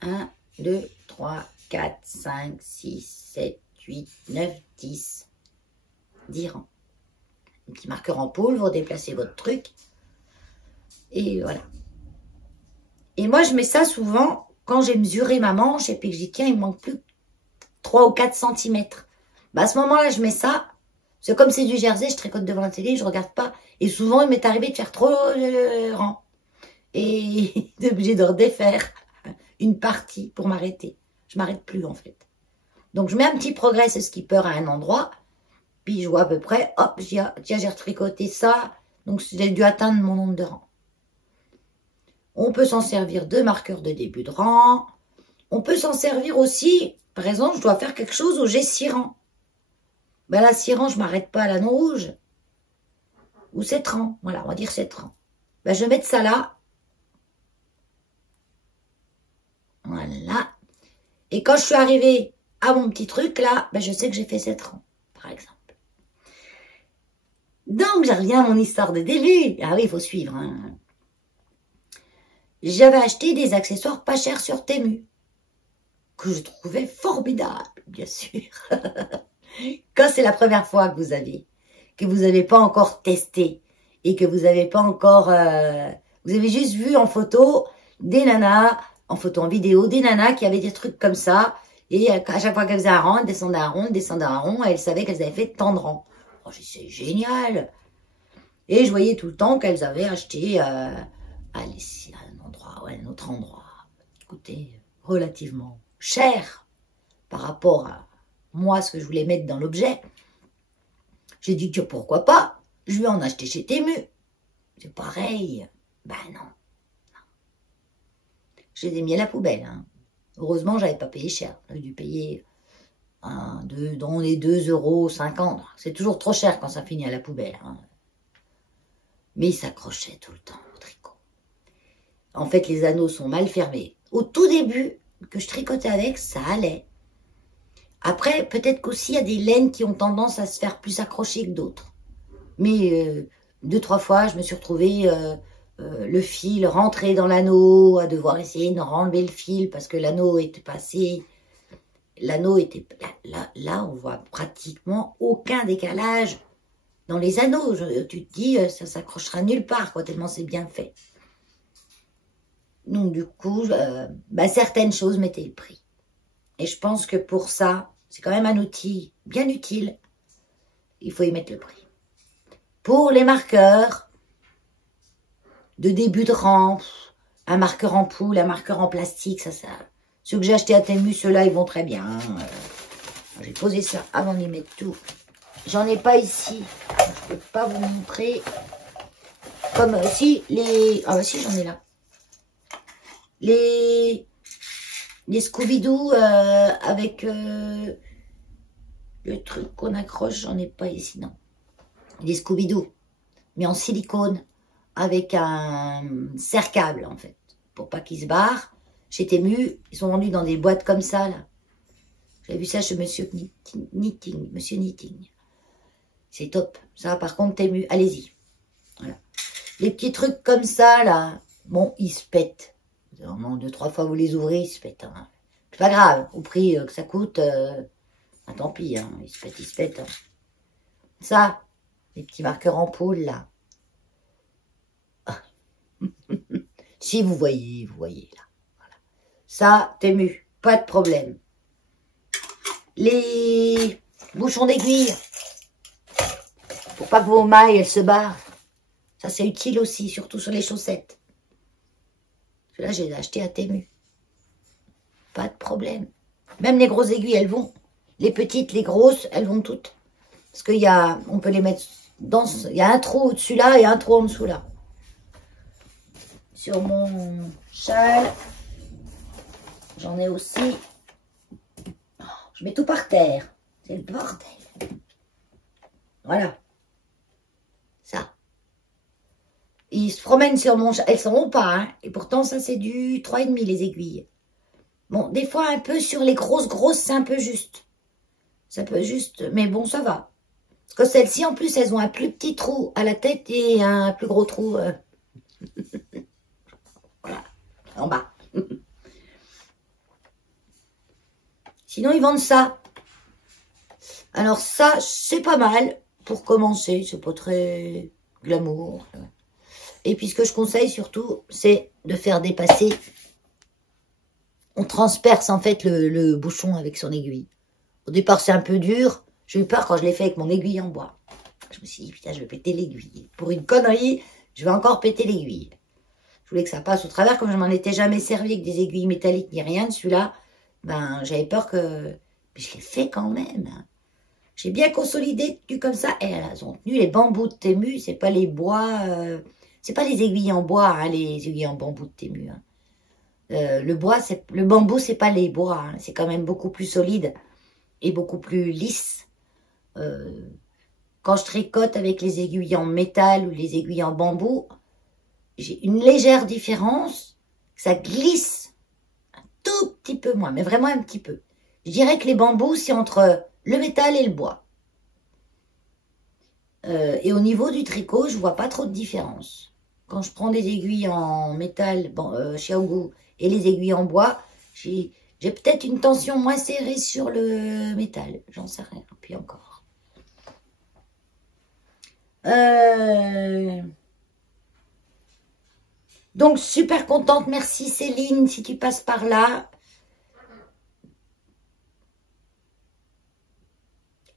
1, 2, 3, 4, 5, 6, 7, 8, 9, 10. 10 rangs. Un petit marqueur en poule, vous déplacez votre truc. Et voilà. Et moi, je mets ça souvent quand j'ai mesuré ma manche et puis que je dis, tiens, il me manque plus 3 ou 4 cm. Bah, à ce moment-là, je mets ça. C'est comme c'est du jersey, je tricote devant la télé, je regarde pas. Et souvent, il m'est arrivé de faire trop rang. Et d'être obligé de redéfaire une partie pour m'arrêter. Je m'arrête plus, en fait. Donc, je mets un petit Progress Skipper à un endroit. Puis, je vois à peu près, hop, tiens, j'ai retricoté ça. Donc, j'ai dû atteindre mon nombre de rangs. On peut s'en servir de marqueur de début de rang. On peut s'en servir aussi, par exemple, je dois faire quelque chose où j'ai 6 rangs. Ben là, 6 rangs, je ne m'arrête pas à l'anneau rouge. Ou 7 rangs. Voilà, on va dire 7 rangs. Ben, je vais mettre ça là. Voilà. Et quand je suis arrivée à mon petit truc là, ben, je sais que j'ai fait 7 rangs, par exemple. Donc, je reviens à mon histoire de début. Ah oui, il faut suivre. Hein. J'avais acheté des accessoires pas chers sur Temu. Que je trouvais formidables, bien sûr. Quand c'est la première fois que vous n'avez pas encore testé et que vous n'avez pas encore, vous avez juste vu en photo des nanas, en vidéo, des nanas qui avaient des trucs comme ça et à chaque fois qu'elles faisaient un rang, elles descendaient un rond et elles savaient qu'elles avaient fait tant de rangs. Oh, c'est génial. Et je voyais tout le temps qu'elles avaient acheté à un autre endroit, écoutez, relativement cher par rapport à moi, ce que je voulais mettre dans l'objet. J'ai dit, que pourquoi pas, je vais en acheter chez Temu. C'est pareil. Ben non. Je les ai mis à la poubelle. Hein. Heureusement, j'avais pas payé cher. J'aurais dû payer dans les 2,50 €. C'est toujours trop cher quand ça finit à la poubelle. Hein. Mais il s'accrochait tout le temps. tricot. En fait, les anneaux sont mal fermés. Au tout début, que je tricotais avec, ça allait. Après, peut-être qu'aussi, il y a des laines qui ont tendance à se faire plus accrocher que d'autres. Mais 2-3 fois, je me suis retrouvée le fil rentré dans l'anneau, à devoir essayer de renlever le fil parce que l'anneau était passé. L'anneau était... Là, on voit pratiquement aucun décalage dans les anneaux. Tu te dis, ça s'accrochera nulle part, quoi, tellement c'est bien fait. Donc, du coup, certaines choses mettaient le prix. Et je pense que pour ça, c'est quand même un outil bien utile. Il faut y mettre le prix. Pour les marqueurs de début de rang, un marqueur en poule, un marqueur en plastique, ça. Ceux que j'ai achetés à Temu, ceux-là, ils vont très bien. J'ai posé ça avant d'y mettre tout. J'en ai pas ici. Je peux pas vous montrer. Comme si les... Ah bah si, j'en ai là. Les Scooby-Doo avec le truc qu'on accroche, j'en ai pas ici, non. Les Scooby-Doo, mais en silicone, avec un serre-câble, en fait, pour pas qu'ils se barrent. Chez Temu, ils sont vendus dans des boîtes comme ça, là. J'ai vu ça chez Monsieur Knitting. C'est top. Ça, par contre, Temu, allez-y. Voilà. Les petits trucs comme ça, là, bon, ils se pètent. Vraiment, 2-3 fois vous les ouvrez, ils se pètent. Hein. C'est pas grave, au prix que ça coûte, tant pis, hein, ils se pètent. Hein. Ça, les petits marqueurs en poule, là. Si vous voyez, là. Voilà. Ça, Temu, pas de problème. Les bouchons d'aiguille, pour pas que vos mailles, elles se barrent. Ça, c'est utile aussi, surtout sur les chaussettes. Là, j'ai acheté à Temu. Pas de problème. Même les grosses aiguilles, elles vont. Les petites, les grosses, elles vont toutes. Parce qu'il y a, on peut les mettre dans... Il y a un trou au-dessus là et un trou en dessous là. Sur mon châle, j'en ai aussi. Je mets tout par terre. C'est le bordel. Voilà. Ça. Ils se promènent sur mon châle. Elles ne sont pas, hein. Et pourtant, ça, c'est du 3,5 les aiguilles. Bon, des fois, un peu sur les grosses, c'est un peu juste. Ça peut juste, mais bon, ça va. Parce que celles-ci, en plus, elles ont un plus petit trou à la tête et un plus gros trou. Voilà, en bas. Sinon, ils vendent ça. Alors ça, c'est pas mal pour commencer. C'est pas très glamour. Et puis, ce que je conseille surtout, c'est de faire dépasser. On transperce en fait le bouchon avec son aiguille. Au départ, c'est un peu dur. J'ai eu peur quand je l'ai fait avec mon aiguille en bois. Je me suis dit, putain, je vais péter l'aiguille. Pour une connerie, je vais encore péter l'aiguille. Je voulais que ça passe au travers. Comme je m'en étais jamais servi avec des aiguilles métalliques ni rien de celui-là, ben, j'avais peur que... Mais je l'ai fait quand même. J'ai bien consolidé comme ça. Et elles ont tenu les bambous de Temu. C'est pas les bois... c'est pas les aiguilles en bois, hein, les aiguilles en bambou de Temu. Hein. Le bambou, c'est pas les bois. Hein. C'est quand même beaucoup plus solide et beaucoup plus lisse. Quand je tricote avec les aiguilles en métal ou les aiguilles en bambou, j'ai une légère différence. Ça glisse un tout petit peu moins, mais vraiment un petit peu. Je dirais que les bambous, c'est entre le métal et le bois. Et au niveau du tricot, je vois pas trop de différence. Quand je prends des aiguilles en métal, Xiaogu, et les aiguilles en bois, j'ai peut-être une tension moins serrée sur le métal. J'en sais rien. Puis encore. Donc, super contente. Merci Céline, si tu passes par là.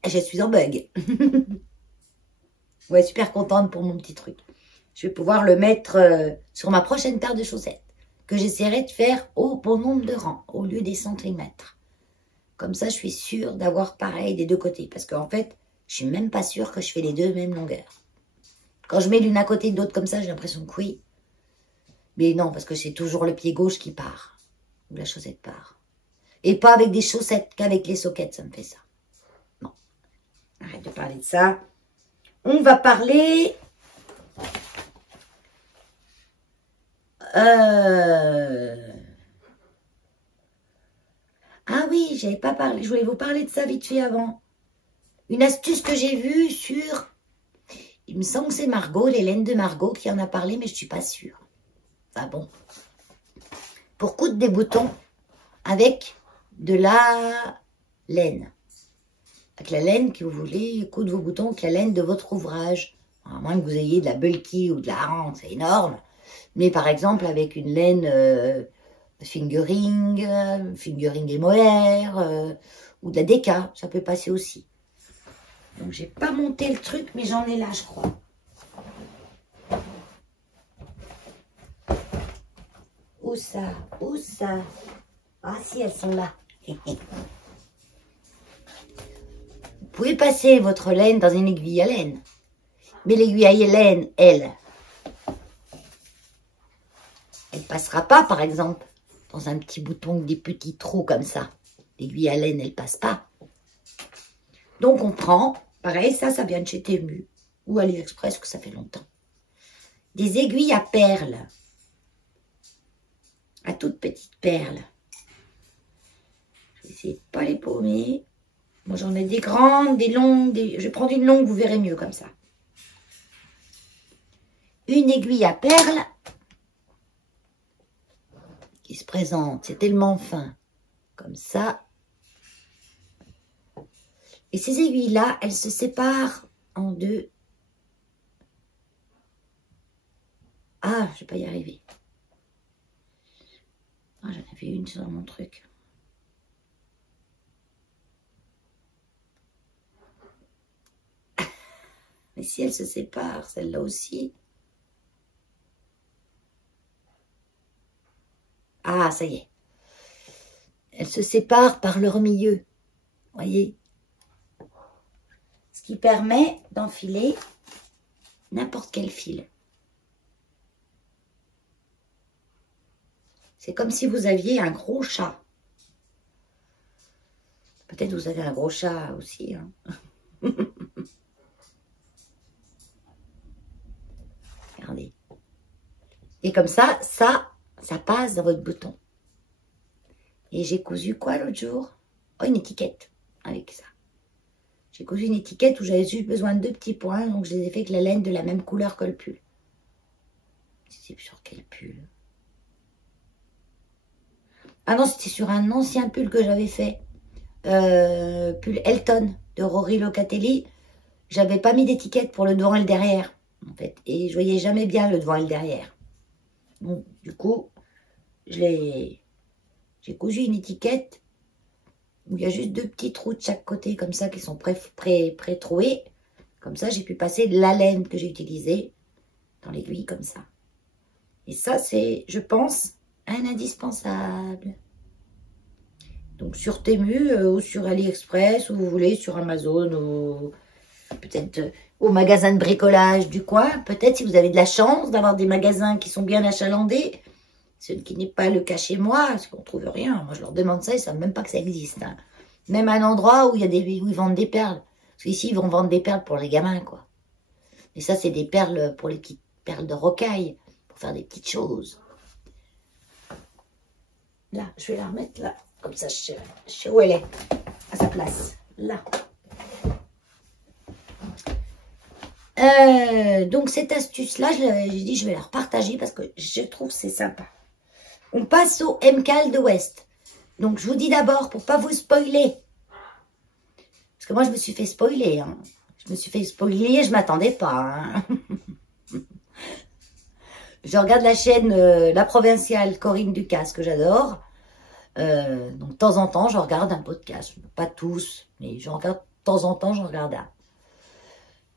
Je suis en bug. Ouais, super contente pour mon petit truc. Je vais pouvoir le mettre sur ma prochaine paire de chaussettes. Que j'essaierai de faire au bon nombre de rangs, au lieu des centimètres. Comme ça, je suis sûre d'avoir pareil des deux côtés. Parce qu'en fait, je suis même pas sûre que je fais les deux même longueur. Quand je mets l'une à côté de l'autre comme ça, j'ai l'impression que oui. Mais non, parce que c'est toujours le pied gauche qui part. Ou la chaussette part. Et pas avec des chaussettes, qu'avec les soquettes, ça me fait ça. Non. Arrête de parler de ça. On va parler Ah oui, j'avais pas parlé, je voulais vous parler de ça vite fait avant. Une astuce que j'ai vue sur... Il me semble que c'est Margot, l'Hélène de Margot qui en a parlé, mais je suis pas sûre. Ah bon. Pour coudre des boutons avec de la laine. Avec la laine que vous voulez coudre vos boutons, avec la laine de votre ouvrage. À moins que vous ayez de la bulky ou de la hareng, c'est énorme. Mais par exemple, avec une laine fingering et mohair, ou de la déca, ça peut passer aussi. Donc, j'ai pas monté le truc, mais j'en ai là, je crois. Où ça? Où ça? Ah si, elles sont là. Vous pouvez passer votre laine dans une aiguille à laine. Mais l'aiguille à laine, elle passera pas, par exemple, dans un petit bouton avec des petits trous comme ça. L'aiguille à laine, elle passe pas. Donc, on prend, pareil, ça vient de chez Temu ou AliExpress, que ça fait longtemps. Des aiguilles à perles. À toutes petites perles. Je vais essayer de pas les paumer. Moi, j'en ai des grandes, des longues. Je vais prendre une longue, vous verrez mieux comme ça. Une aiguille à perles qui se présente. C'est tellement fin. Comme ça. Et ces aiguilles-là, elles se séparent en deux. Ah, je vais pas y arriver. Ah, j'en avais une sur mon truc. Mais si elles se séparent, celle-là aussi. Ah, ça y est. Elles se séparent par leur milieu. Voyez? Ce qui permet d'enfiler n'importe quel fil. C'est comme si vous aviez un gros chat. Peut-être vous avez un gros chat aussi. Hein. Regardez. Et comme ça passe dans votre bouton. Et j'ai cousu quoi l'autre jour? Oh, une étiquette avec ça. J'ai cousu une étiquette où j'avais juste besoin de 2 petits points, donc je les ai fait avec la laine de la même couleur que le pull. C'est sur quel pull? Ah non, c'était sur un ancien pull que j'avais fait. Pull Elton de Rory Locatelli. J'avais pas mis d'étiquette pour le devant et le derrière, en fait. Et je voyais jamais bien le devant et le derrière. Donc, du coup, j'ai cousu une étiquette où il y a juste 2 petits trous de chaque côté, comme ça, qui sont pré-troués. Comme ça, j'ai pu passer de la laine que j'ai utilisée dans l'aiguille, comme ça. Et ça, c'est, je pense, un indispensable. Donc, sur Temu ou sur AliExpress, ou vous voulez, sur Amazon, ou peut-être au magasin de bricolage du coin. Peut-être si vous avez de la chance d'avoir des magasins qui sont bien achalandés. Ce qui n'est pas le cas chez moi, parce qu'on ne trouve rien. Moi, je leur demande ça, ils ne savent même pas que ça existe. Hein. Même un endroit où, où ils vendent des perles. Parce qu'ici, ils vont vendre des perles pour les gamins, quoi. Et ça, c'est des perles pour les petites perles de rocaille, pour faire des petites choses. Là, je vais la remettre là. Comme ça, je sais où elle est, à sa place. Là. Donc, cette astuce-là, j'ai dit, je vais la repartager parce que je trouve que c'est sympa. On passe au MCAL de West. Donc, je vous dis d'abord, pour pas vous spoiler, parce que moi, je me suis fait spoiler. Hein. Je me suis fait spoiler, je m'attendais pas. Hein. Je regarde la chaîne La Provinciale, Corinne Ducasse, que j'adore. Donc, de temps en temps, je regarde un podcast. Pas tous, mais je regarde, de temps en temps, j'en regarde un.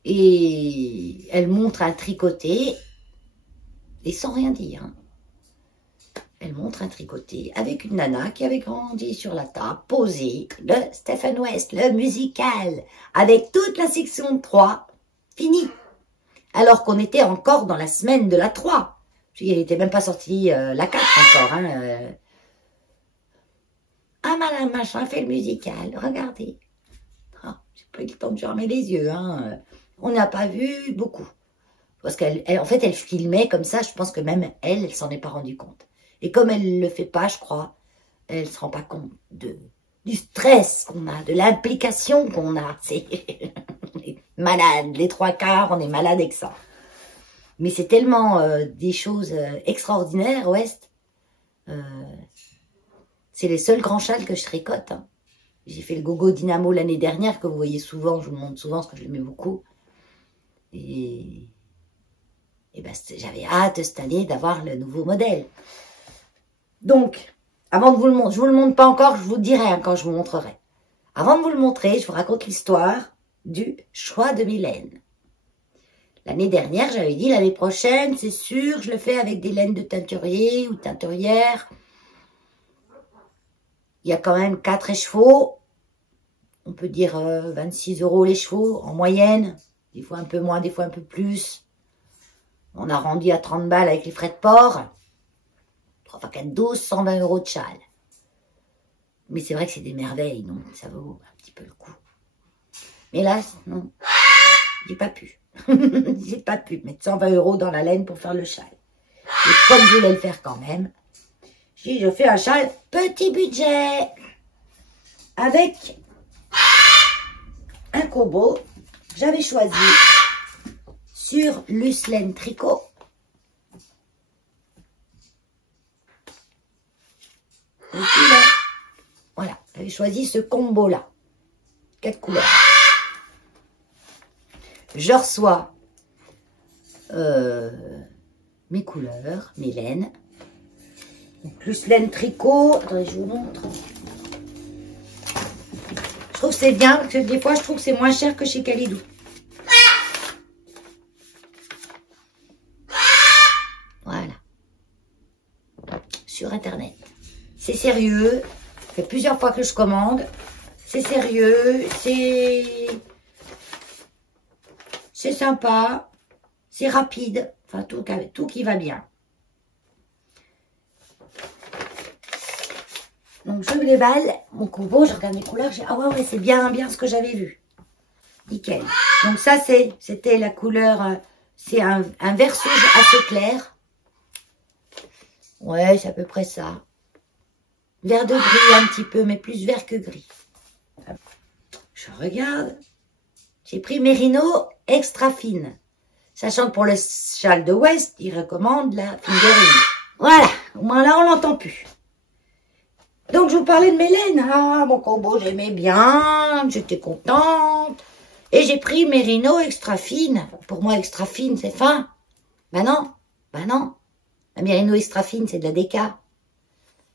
Et elle montre un tricoté, et sans rien dire. Hein. Elle montre un tricoté avec une nana qui avait grandi sur la table, posée, le Stephen West, le musical, avec toute la section 3, fini. Alors qu'on était encore dans la semaine de la 3. Il n'était même pas sorti la 4 encore. Hein, Ah, madame machin fait le musical, regardez. Oh, j'ai pas eu le temps de fermer les yeux. Hein. On n'a pas vu beaucoup. Parce en fait, elle filmait comme ça. Je pense que même elle s'en est pas rendue compte. Et comme elle le fait pas, je crois, elle se rend pas compte du stress qu'on a, de l'implication qu'on a. On est malade, les 3/4, on est malade avec ça. Mais c'est tellement des choses extraordinaires, West. C'est les seuls grands châles que je tricote. Hein. J'ai fait le Gogo Dynamo l'année dernière, que vous voyez souvent, je vous le montre souvent, parce que je l'aimais beaucoup. Et ben, j'avais hâte cette année d'avoir le nouveau modèle. Donc, avant de vous le montrer, je vous le montre pas encore, je vous le dirai hein, quand je vous montrerai. Avant de vous le montrer, je vous raconte l'histoire du choix de mes laines. L'année dernière, j'avais dit l'année prochaine, c'est sûr, je le fais avec des laines de teinturier ou de teinturière. Il y a quand même 4 écheveaux. On peut dire 26 € les chevaux en moyenne. Des fois un peu moins, des fois un peu plus. On a arrondi à 30 balles avec les frais de port. 3 x 4, 12, 120 € de châle. Mais c'est vrai que c'est des merveilles, donc ça vaut un petit peu le coup. Mais là, non, j'ai pas pu. J'ai pas pu mettre 120 € dans la laine pour faire le châle. Et comme je voulais le faire quand même, j'ai dit, je fais un châle petit budget avec un combo. J'avais choisi sur Luslaine Tricot. Et puis là, voilà, j'avais choisi ce combo-là. 4 couleurs. Je reçois mes couleurs, mes laines. Luslaine Tricot. Attendez, je vous montre. Je trouve que c'est bien, parce que des fois, je trouve que c'est moins cher que chez Kalidou. Voilà. Sur Internet. C'est sérieux. Ça fait plusieurs fois que je commande. C'est sérieux. C'est sympa. C'est rapide. Enfin, tout qui va bien. Donc, je déballe mon combo. Je regarde mes couleurs. Ah ouais, c'est bien ce que j'avais vu. Nickel. Donc, ça, c'était la couleur. C'est un vert souge assez clair. Ouais, c'est à peu près ça. Vert de gris un petit peu, mais plus vert que gris. Je regarde. J'ai pris Merino extra fine. Sachant que pour le châle de West, il recommande la fingering. Voilà, au moins là, on l'entend plus. Donc, je vous parlais de mes laines. Ah, mon combo, j'aimais bien, j'étais contente. Et j'ai pris Merino extra fine. Pour moi, extra fine, c'est fin. Ben non, ben non. La Merino extra fine, c'est de la déca.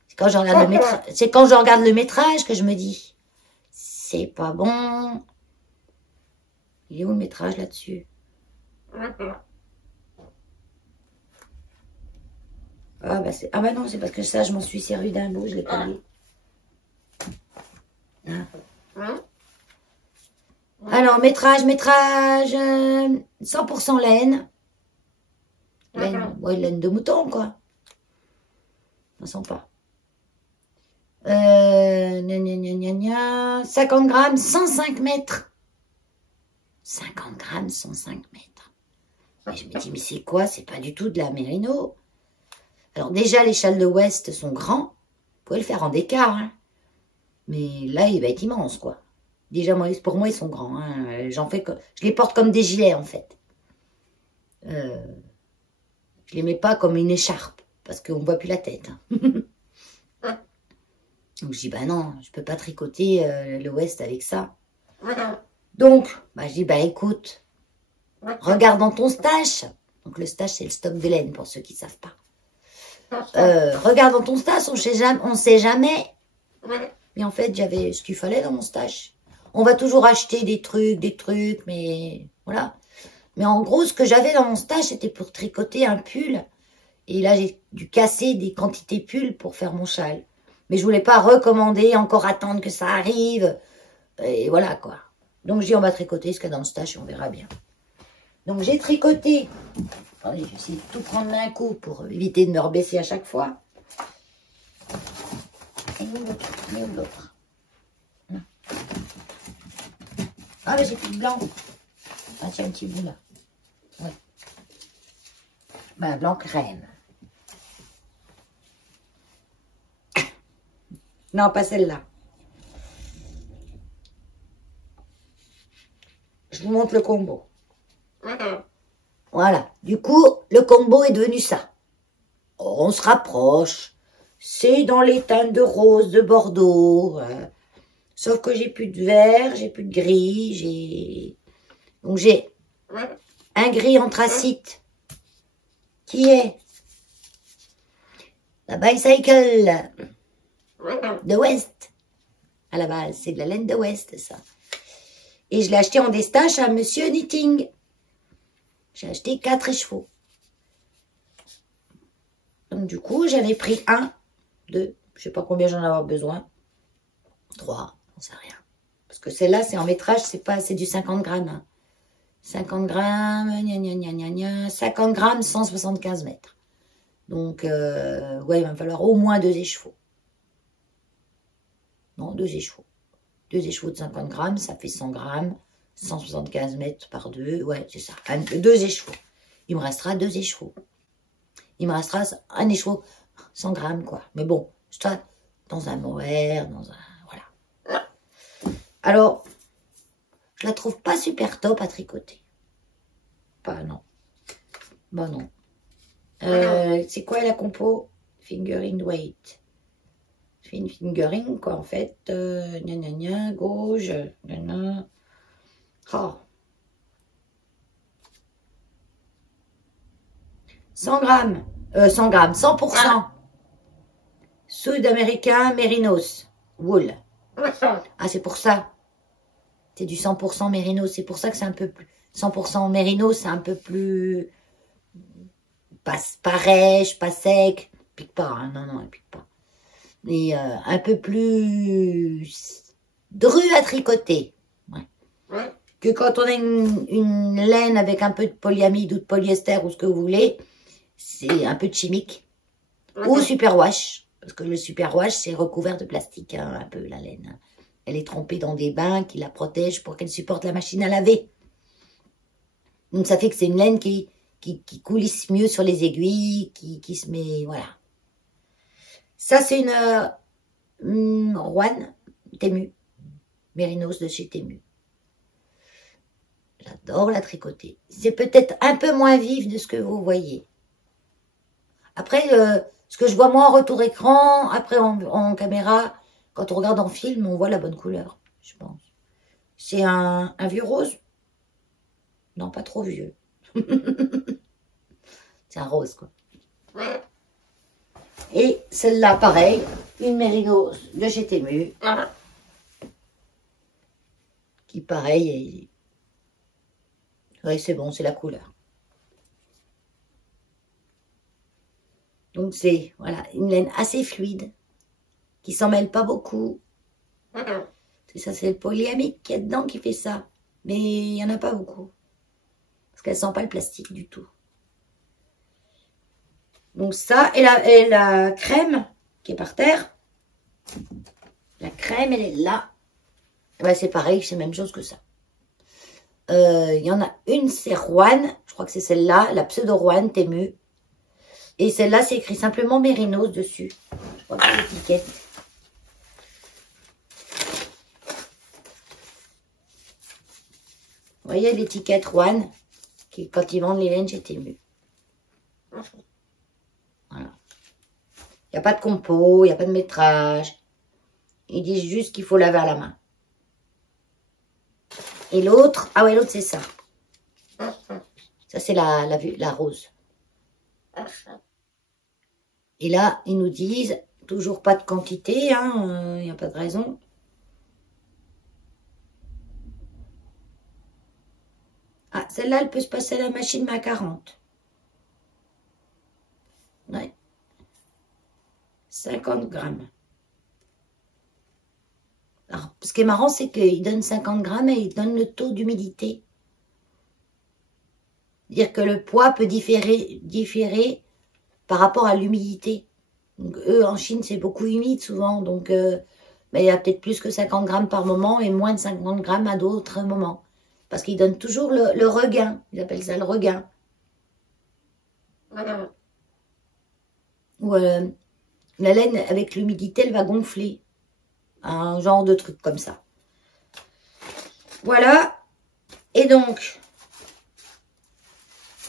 C'est quand je regarde le métrage que je me dis, c'est pas bon. Il est où le métrage là-dessus? Ah bah non, c'est parce que ça, je m'en suis servi d'un bout, je l'ai collé. Ah. Alors, métrage, 100% laine. Ouais, laine de mouton, quoi. On sent pas. 50 grammes, 105 mètres. 50 grammes, 105 mètres. Et je me dis, mais c'est quoi? C'est pas du tout de la Merino. Alors déjà, les châles de West sont grands. Vous pouvez le faire en déca, hein. Mais là, il va être immense, quoi. Déjà, pour moi, ils sont grands. Hein. Je les porte comme des gilets, en fait. Je les mets pas comme une écharpe, parce qu'on ne voit plus la tête. Hein. Donc, je dis, bah non, je peux pas tricoter le West avec ça. Donc, bah, je dis, bah écoute, regarde dans ton stash. Donc, le stash, c'est le stock de laine, pour ceux qui ne savent pas. Regarde dans ton stash, on sait jamais. Mais en fait, j'avais ce qu'il fallait dans mon stash. On va toujours acheter des trucs, mais voilà. Mais en gros, ce que j'avais dans mon stash, c'était pour tricoter un pull. Et là, j'ai dû casser des quantités pull pour faire mon châle. Mais je voulais pas recommander, encore attendre que ça arrive. Et voilà, quoi. Donc, je dis, on va tricoter ce qu'il y a dans le stash et on verra bien. Donc, j'ai tricoté. Attendez, je vais essayer de tout prendre d'un coup pour éviter de me rebaisser à chaque fois. Et où l'autre? Ah, mais j'ai plus de blanc. Ah, tiens, un petit bout là. Ouais. Bain blanc crème. Non, pas celle-là. Je vous montre le combo. Voilà. Du coup, le combo est devenu ça. On se rapproche. C'est dans les teintes de rose, de bordeaux. Sauf que j'ai plus de vert, j'ai plus de gris. Donc j'ai un gris anthracite qui est la Bicycle de West. À la base, c'est de la laine de West, ça. Et je l'ai acheté en déstache à Monsieur Knitting. J'ai acheté 4 écheveaux. Donc du coup, j'avais pris 1, 2, je sais pas combien j'en avais besoin. 3, j'en sais rien. Parce que celle-là, c'est en métrage, c'est du 50 grammes. Hein. 50 grammes, 50 grammes, 175 mètres. Donc, ouais, il va me falloir au moins 2 écheveaux. Non, 2 écheveaux. 2 écheveaux de 50 grammes, ça fait 100 grammes. 175 mètres par 2, ouais, c'est ça. 2 écheveaux. Il me restera 2 écheveaux. Il me restera un écheveau, 100 grammes, quoi. Mais bon, je serai dans un mohair, dans un... Voilà. Alors, je la trouve pas super top à tricoter. Pas, non. Bon, non. C'est quoi la compo? Fingering weight. Fingering, quoi, en fait. Gauche, Oh. 100 grammes. 100 grammes, 100%. Sud-américain mérinos. Wool. Ah, c'est pour ça. C'est du 100% mérinos. C'est pour ça que c'est un peu plus... 100% mérinos, c'est un peu plus... Pas rêche, pas sec. Pique pas, hein. Non, il pique pas. Mais un peu plus... dru à tricoter. Ouais. Que quand on a une laine avec un peu de polyamide ou de polyester ou ce que vous voulez, c'est un peu de chimique. Ou superwash. Parce que le superwash, c'est recouvert de plastique, hein, un peu, la laine. Elle est trempée dans des bains qui la protègent pour qu'elle supporte la machine à laver. Donc ça fait que c'est une laine qui coulisse mieux sur les aiguilles, qui se met... Voilà. Ça, c'est une Rouen Temu. Mérinos de chez Temu. J'adore la tricoter. C'est peut-être un peu moins vif de ce que vous voyez. Après, ce que je vois moi en retour écran, après en caméra, quand on regarde en film, on voit la bonne couleur, je pense. C'est un vieux rose. Non, pas trop vieux. C'est un rose, quoi. Et celle-là, pareil, une mérinos de chez Temu. Qui, pareil, est... Oui, c'est bon, c'est la couleur. Donc, c'est, voilà, une laine assez fluide, qui s'en mêle pas beaucoup. C'est ça, c'est le polyamique qui est dedans qui fait ça. Mais il n'y en a pas beaucoup. Parce qu'elle sent pas le plastique du tout. Donc ça, et la crème qui est par terre. La crème, elle est là. Ben, c'est pareil, c'est la même chose que ça. Il y en a une, c'est Rouen. Je crois que c'est celle-là, la pseudo Rouen Temu. Et celle-là, c'est écrit simplement Mérinos dessus. Je crois que c'est l'étiquette. Vous voyez l'étiquette Rouen, qui, quand ils vendent les laines chez Temu. Voilà. Il n'y a pas de compo, il n'y a pas de métrage. Ils disent juste qu'il faut laver à la main. Et l'autre, ah ouais, l'autre c'est ça. Ça c'est la rose. Et là, ils nous disent, toujours pas de quantité, hein, il n'y a pas de raison. Ah, celle-là, elle peut se passer à la machine, mais à 40. Ouais. 50 grammes. Alors, ce qui est marrant, c'est qu'il donne 50 grammes et il donne le taux d'humidité. C'est-à-dire que le poids peut différer par rapport à l'humidité. Donc, eux, en Chine, c'est beaucoup humide souvent. Donc, mais il y a peut-être plus que 50 grammes par moment et moins de 50 grammes à d'autres moments. Parce qu'ils donnent toujours le regain. Ils appellent ça le regain. Ou la laine avec l'humidité, elle va gonfler. Un genre de truc comme ça. Voilà. Et donc,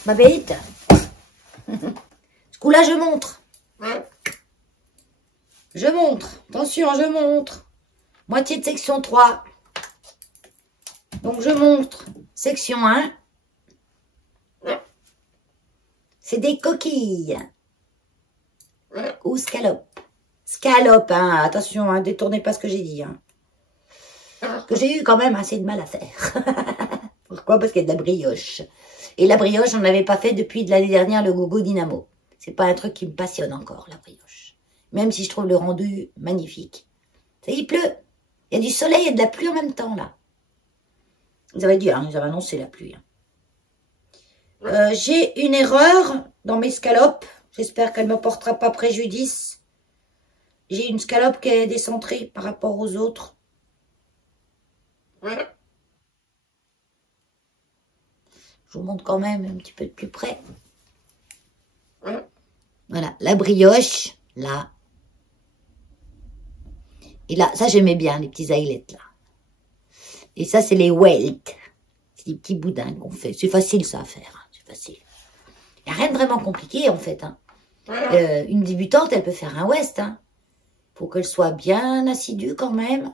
ma bête. Ce coup-là, je montre. Je montre. Attention, je montre. Moitié de section 3. Donc, je montre section 1. C'est des coquilles. Ou scalopes. Scalopes, hein. Attention, hein, détournez pas ce que j'ai dit. Hein. Que j'ai eu quand même assez de mal à faire. Pourquoi? Parce qu'il y a de la brioche. Et la brioche, on n'avait pas fait depuis de l'année dernière le gogo dynamo. C'est pas un truc qui me passionne encore, la brioche. Même si je trouve le rendu magnifique. Ça y est, il pleut. Il y a du soleil et de la pluie en même temps, là. Ils avaient dit, hein, ils avaient annoncé la pluie. Hein. J'ai une erreur dans mes scalopes. J'espère qu'elle ne me portera pas préjudice. J'ai une scalope qui est décentrée par rapport aux autres. Je vous montre quand même un petit peu de plus près. Voilà, la brioche, là. Et là, ça j'aimais bien, les petits eyeletts, là. Et ça, c'est les welt. C'est des petits boudins qu'on fait. C'est facile, ça, à faire. Hein. C'est facile. Il n'y a rien de vraiment compliqué, en fait. Hein. Une débutante, elle peut faire un west. Hein. Faut qu'elle soit bien assidue, quand même.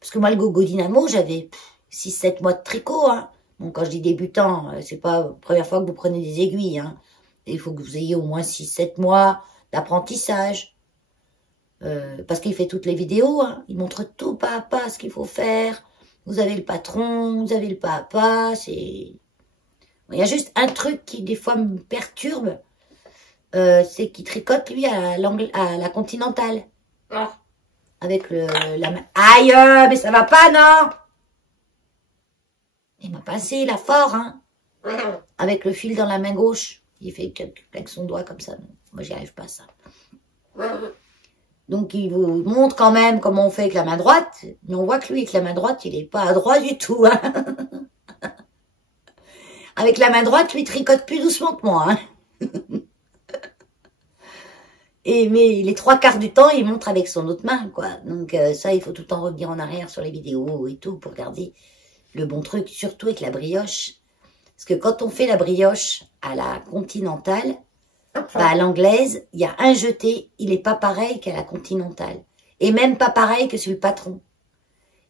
Parce que moi, le gogo dynamo, j'avais 6-7 mois de tricot. Hein. Bon, quand je dis débutant, c'est pas la première fois que vous prenez des aiguilles. Hein. Il faut que vous ayez au moins 6-7 mois d'apprentissage. Parce qu'il fait toutes les vidéos. Hein. Il montre tout pas à pas ce qu'il faut faire. Vous avez le patron, vous avez le pas à pas. Il y a juste un truc qui, des fois, me perturbe. C'est qu'il tricote, lui, à la continentale. Avec la main. Aïe, mais ça va pas, non? Il m'a passé là fort, hein. Avec le fil dans la main gauche. Il fait avec son doigt comme ça. Moi, j'y arrive pas, ça. Donc, il vous montre quand même comment on fait avec la main droite. Mais on voit que lui, avec la main droite, il est pas à droit du tout, hein. Avec la main droite, lui, il tricote plus doucement que moi, hein. Mais les 3/4 du temps, il montre avec son autre main, quoi. Donc ça, il faut tout le temps revenir en arrière sur les vidéos et tout pour garder le bon truc, surtout avec la brioche. Parce que quand on fait la brioche à la continentale, à l'anglaise, il y a un jeté, il n'est pas pareil qu'à la continentale. Et même pas pareil que sur le patron.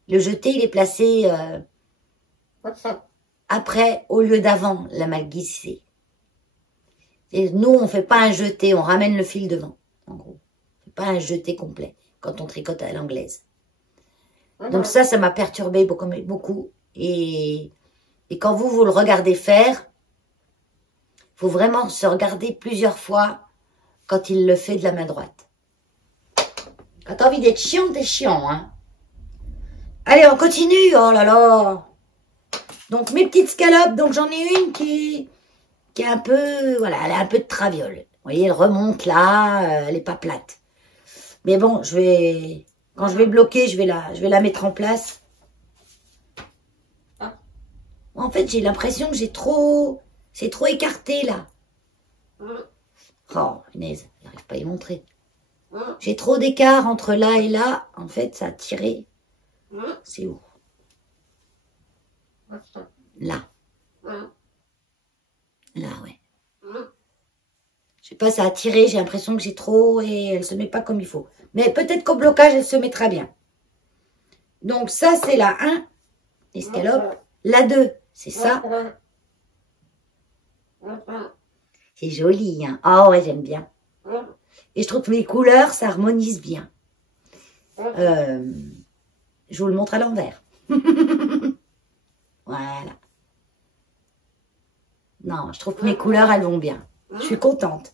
Le jeté, il est placé après au lieu d'avant, la mal glissée. Et nous, on ne fait pas un jeté, on ramène le fil devant. En gros, c'est pas un jeté complet quand on tricote à l'anglaise. Donc ça m'a perturbé beaucoup. Et quand vous le regardez faire, faut vraiment se regarder plusieurs fois quand il le fait de la main droite. Quand t'as envie d'être chiant, t'es chiant, hein. Allez, on continue. Oh là là. Donc mes petites scalopes, donc j'en ai une qui est un peu, voilà, elle a un peu de traviole. Vous voyez, elle remonte là, elle est pas plate. Mais bon, quand je vais bloquer, je vais la mettre en place. En fait, j'ai l'impression que c'est trop écarté là. Oh, punaise, j'arrive pas à y montrer. J'ai trop d'écart entre là et là. En fait, ça a tiré. C'est où? Là. Là, ouais. Je sais pas, ça a tiré, j'ai l'impression que j'ai trop et elle se met pas comme il faut. Mais peut-être qu'au blocage, elle se mettra bien. Donc ça, c'est la 1, escalope. La 2, c'est ça. C'est joli, hein. Ah ouais, j'aime bien. Et je trouve que les couleurs, ça harmonise bien. Je vous le montre à l'envers. Voilà. Non, je trouve que mes couleurs, elles vont bien. Je suis contente.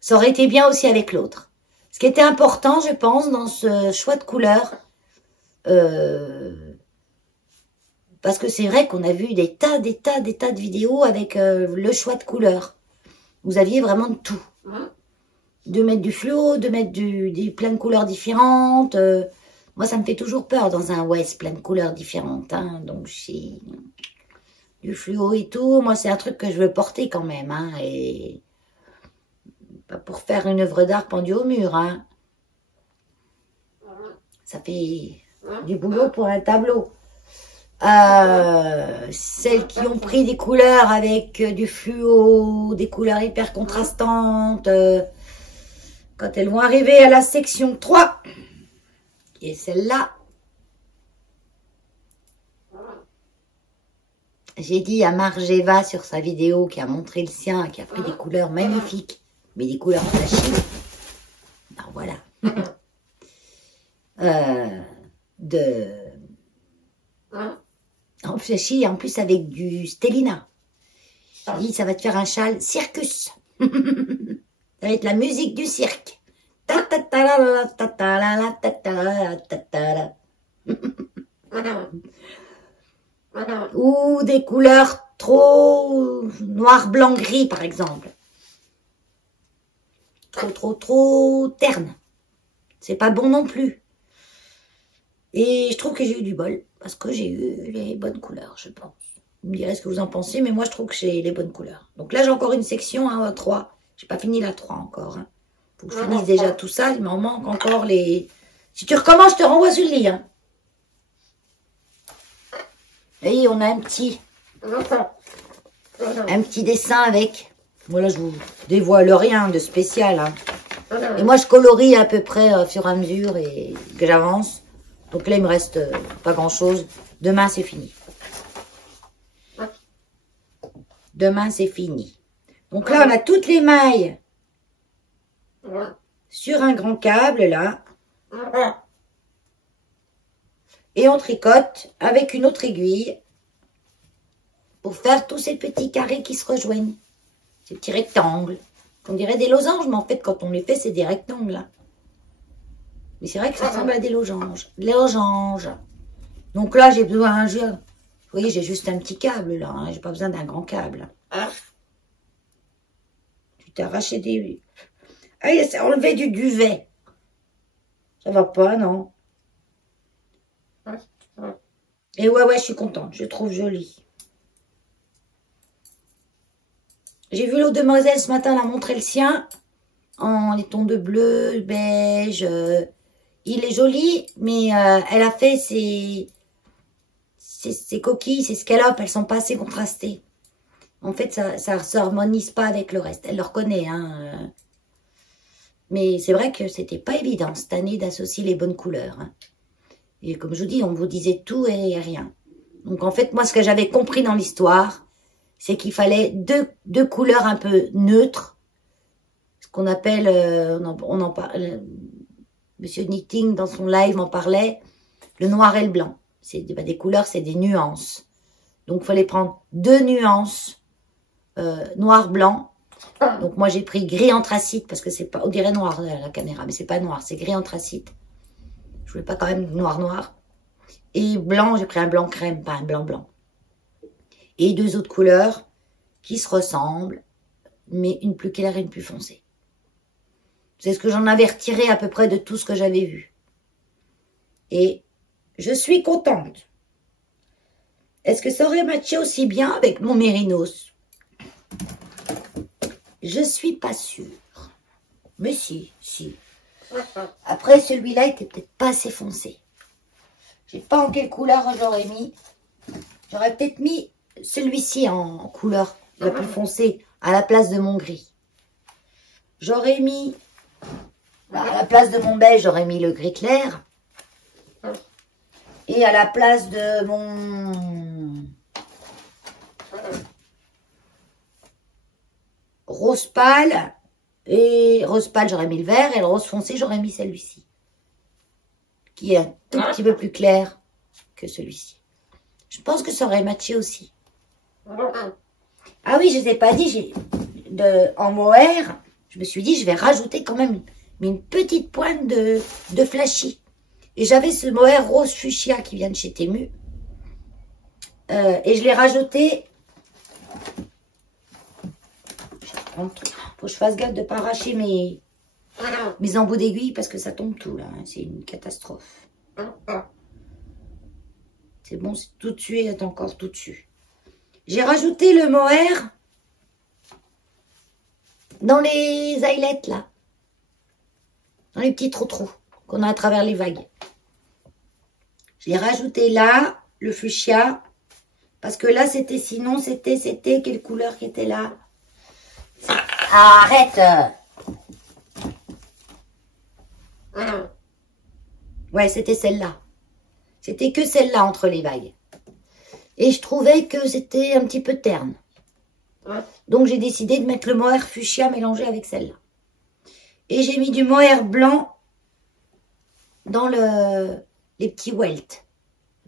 Ça aurait été bien aussi avec l'autre. Ce qui était important, je pense, dans ce choix de couleurs, parce que c'est vrai qu'on a vu des tas de vidéos avec le choix de couleurs. Vous aviez vraiment de tout. De mettre du fluo, de mettre plein de couleurs différentes. Moi, ça me fait toujours peur dans un West, plein de couleurs différentes. Hein. Donc, du fluo et tout. Moi, c'est un truc que je veux porter quand même. Hein, et Pas pour faire une œuvre d'art pendue au mur, hein. Ça fait du boulot pour un tableau. Celles qui ont pris des couleurs avec du fluo, des couleurs hyper contrastantes, quand elles vont arriver à la section 3, et celle-là, j'ai dit à Margeva sur sa vidéo qui a montré le sien, qui a pris des couleurs magnifiques, mais des couleurs flashy. Ben voilà. En flashy, en plus avec du Stellina. J'ai dit, ça va te faire un châle circus. Ça va être la musique du cirque. Ou des couleurs trop noir, blanc, gris, par exemple. Trop terne. C'est pas bon non plus. Et je trouve que j'ai eu du bol, parce que j'ai eu les bonnes couleurs, je pense. Vous me direz ce que vous en pensez, mais moi je trouve que j'ai les bonnes couleurs. Donc là j'ai encore une section, hein, 3. J'ai pas fini la 3 encore. Hein. Faut que je finisse déjà tout ça, il m'en manque encore les... Si tu recommences, je te renvoie sur le lit. Hein. Et on a un petit dessin avec. Voilà, je vous dévoile rien de spécial. Hein. Et moi, je colorie à peu près au fur et à mesure et que j'avance. Donc là, il me reste pas grand-chose. Demain, c'est fini. Demain, c'est fini. Donc là, on a toutes les mailles sur un grand câble, là. Et on tricote avec une autre aiguille pour faire tous ces petits carrés qui se rejoignent. Ces petits rectangles. On dirait des losanges, mais en fait, quand on les fait, c'est des rectangles. Hein. Mais c'est vrai que ça ressemble à des losanges. Losanges. Donc là, j'ai besoin... Vous voyez, j'ai juste un petit câble, là. Hein. J'ai pas besoin d'un grand câble. Tu t'es arraché des... Ah, il s'est enlevé du duvet. Ça va pas, non? Et ouais, je suis contente. Je trouve joli. J'ai vu l'autre demoiselle ce matin, elle a montré le sien. En les tons de bleu, beige. Il est joli, mais elle a fait ses coquilles, ses scalopes, elles sont pas assez contrastées. En fait, ça ne s'harmonise pas avec le reste. Elle le reconnaît, hein. Mais c'est vrai que c'était pas évident cette année d'associer les bonnes couleurs. Hein. Et comme je vous dis, on vous disait tout et rien. Donc en fait, moi, ce que j'avais compris dans l'histoire, c'est qu'il fallait deux couleurs un peu neutres. Ce qu'on appelle, on en parle, Monsieur Knitting, dans son live, m'en parlait, le noir et le blanc. C'est des couleurs, c'est des nuances. Donc, il fallait prendre 2 nuances, noir-blanc. Donc, moi, j'ai pris gris anthracite, parce que c'est pas, on dirait noir à la caméra, mais c'est pas noir, c'est gris anthracite. Je voulais pas quand même noir. Et blanc, j'ai pris un blanc crème, pas un blanc. Et 2 autres couleurs qui se ressemblent, mais une plus claire et une plus foncée. C'est ce que j'en avais retiré à peu près de tout ce que j'avais vu. Et je suis contente. Est-ce que ça aurait matché aussi bien avec mon mérinos? Je suis pas sûre. Mais si. Après, celui-là était peut-être pas assez foncé. Je sais pas en quelle couleur j'aurais mis. J'aurais peut-être mis celui-ci en couleur la plus foncée à la place de mon gris. J'aurais mis, à la place de mon beige, j'aurais mis le gris clair. Et à la place de mon rose pâle, j'aurais mis le vert, et le rose foncé, j'aurais mis celui-ci. Qui est un tout petit peu plus clair que celui-ci. Je pense que ça aurait matché aussi. Ah oui, je ne vous ai pas dit, en mohair, je me suis dit, je vais rajouter quand même une petite pointe de flashy. Et j'avais ce mohair rose fuchsia qui vient de chez Temu. Et je l'ai rajouté. Faut que je fasse gaffe de ne pas arracher mes embouts d'aiguille parce que ça tombe tout là. Hein, c'est une catastrophe. C'est bon, c'est tout dessus et encore tout dessus. J'ai rajouté le mohair dans les ailettes, là. Dans les petits trous-trous qu'on a à travers les vagues. J'ai rajouté là, le fuchsia. Parce que là, sinon, c'était quelle couleur qui était là? Ah, arrête! Ouais, c'était celle-là. C'était que celle-là entre les vagues. Et je trouvais que c'était un petit peu terne. Donc, j'ai décidé de mettre le mohair fuchsia mélangé avec celle-là. Et j'ai mis du mohair blanc dans les petits welts.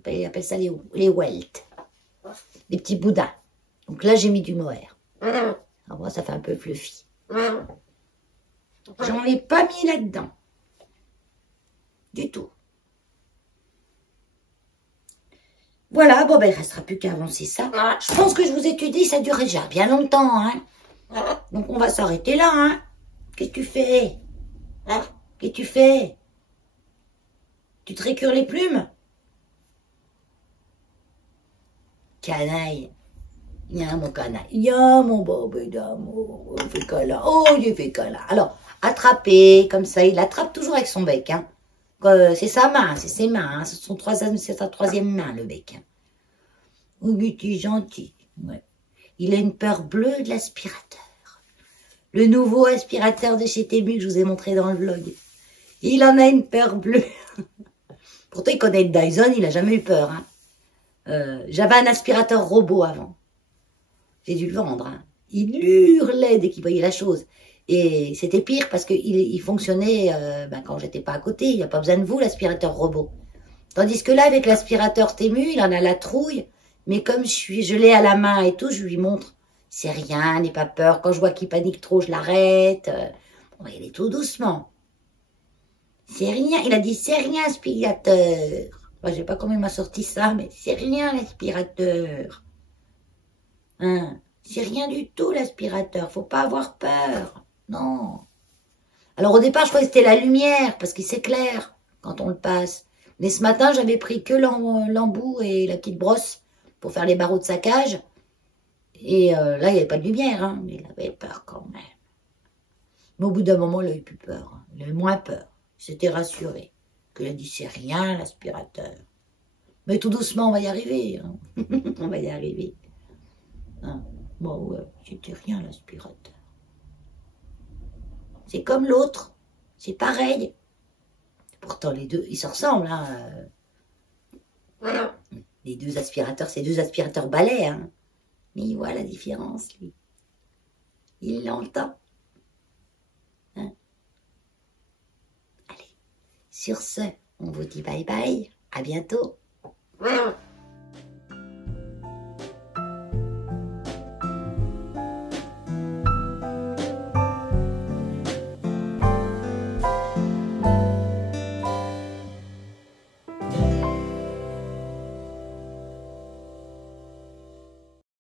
Ils appellent ça les welts. Des petits boudins. Donc là, j'ai mis du mohair. Alors moi, ça fait un peu fluffy. J'en ai pas mis là-dedans. Du tout. Voilà, bon, ben, il ne restera plus qu'à avancer ça. Je pense que je vous ai dit, ça dure déjà bien longtemps, hein. Donc, on va s'arrêter là, hein. Qu'est-ce que tu fais? Qu'est-ce que tu fais? Tu te récures les plumes? Canaille. Il y a mon canaille. Il y a mon bébé d'amour. Il fait câlin. Oh, il fait câlin. Alors, attraper, comme ça, il attrape toujours avec son bec, hein. C'est sa main, c'est ses mains, hein. C'est sa troisième main, le bec. Hein. Oh, il est gentil. Ouais. Il a une peur bleue de l'aspirateur. Le nouveau aspirateur de chez Temu que je vous ai montré dans le vlog. Il en a une peur bleue. Pourtant, il connaît le Dyson, il n'a jamais eu peur. Hein. J'avais un aspirateur robot avant. J'ai dû le vendre. Hein. Il hurlait dès qu'il voyait la chose. Et c'était pire parce qu'il fonctionnait quand j'étais pas à côté. Il n'y a pas besoin de vous, l'aspirateur robot. Tandis que là, avec l'aspirateur Temu, il en a la trouille. Mais comme je l'ai à la main et tout, je lui montre. C'est rien, n'aie pas peur. Quand je vois qu'il panique trop, je l'arrête. On va y aller tout doucement. C'est rien. Il a dit, c'est rien, aspirateur. Moi, je sais pas comment il m'a sorti ça, mais c'est rien, l'aspirateur. Hein, c'est rien du tout, l'aspirateur. Faut pas avoir peur. Non. Alors au départ, je croyais que c'était la lumière, parce qu'il s'éclaire quand on le passe. Mais ce matin, j'avais pris que l'embout et la petite brosse pour faire les barreaux de saccage. Et là, il n'y avait pas de lumière, hein, mais il avait peur quand même. Mais au bout d'un moment, il n'a eu plus peur. Hein. Il avait moins peur. Il s'était rassuré. Qu'il a dit, c'est rien, l'aspirateur. Mais tout doucement, on va y arriver. Hein. On va y arriver. Hein. Bon, ouais, c'était rien, l'aspirateur. C'est comme l'autre. C'est pareil. Pourtant, les deux, ils se ressemblent. Hein. Les deux aspirateurs, c'est deux aspirateurs balais. Hein. Mais il voit la différence, lui. Il l'entend. Hein. Allez, sur ce, on vous dit bye bye. À bientôt.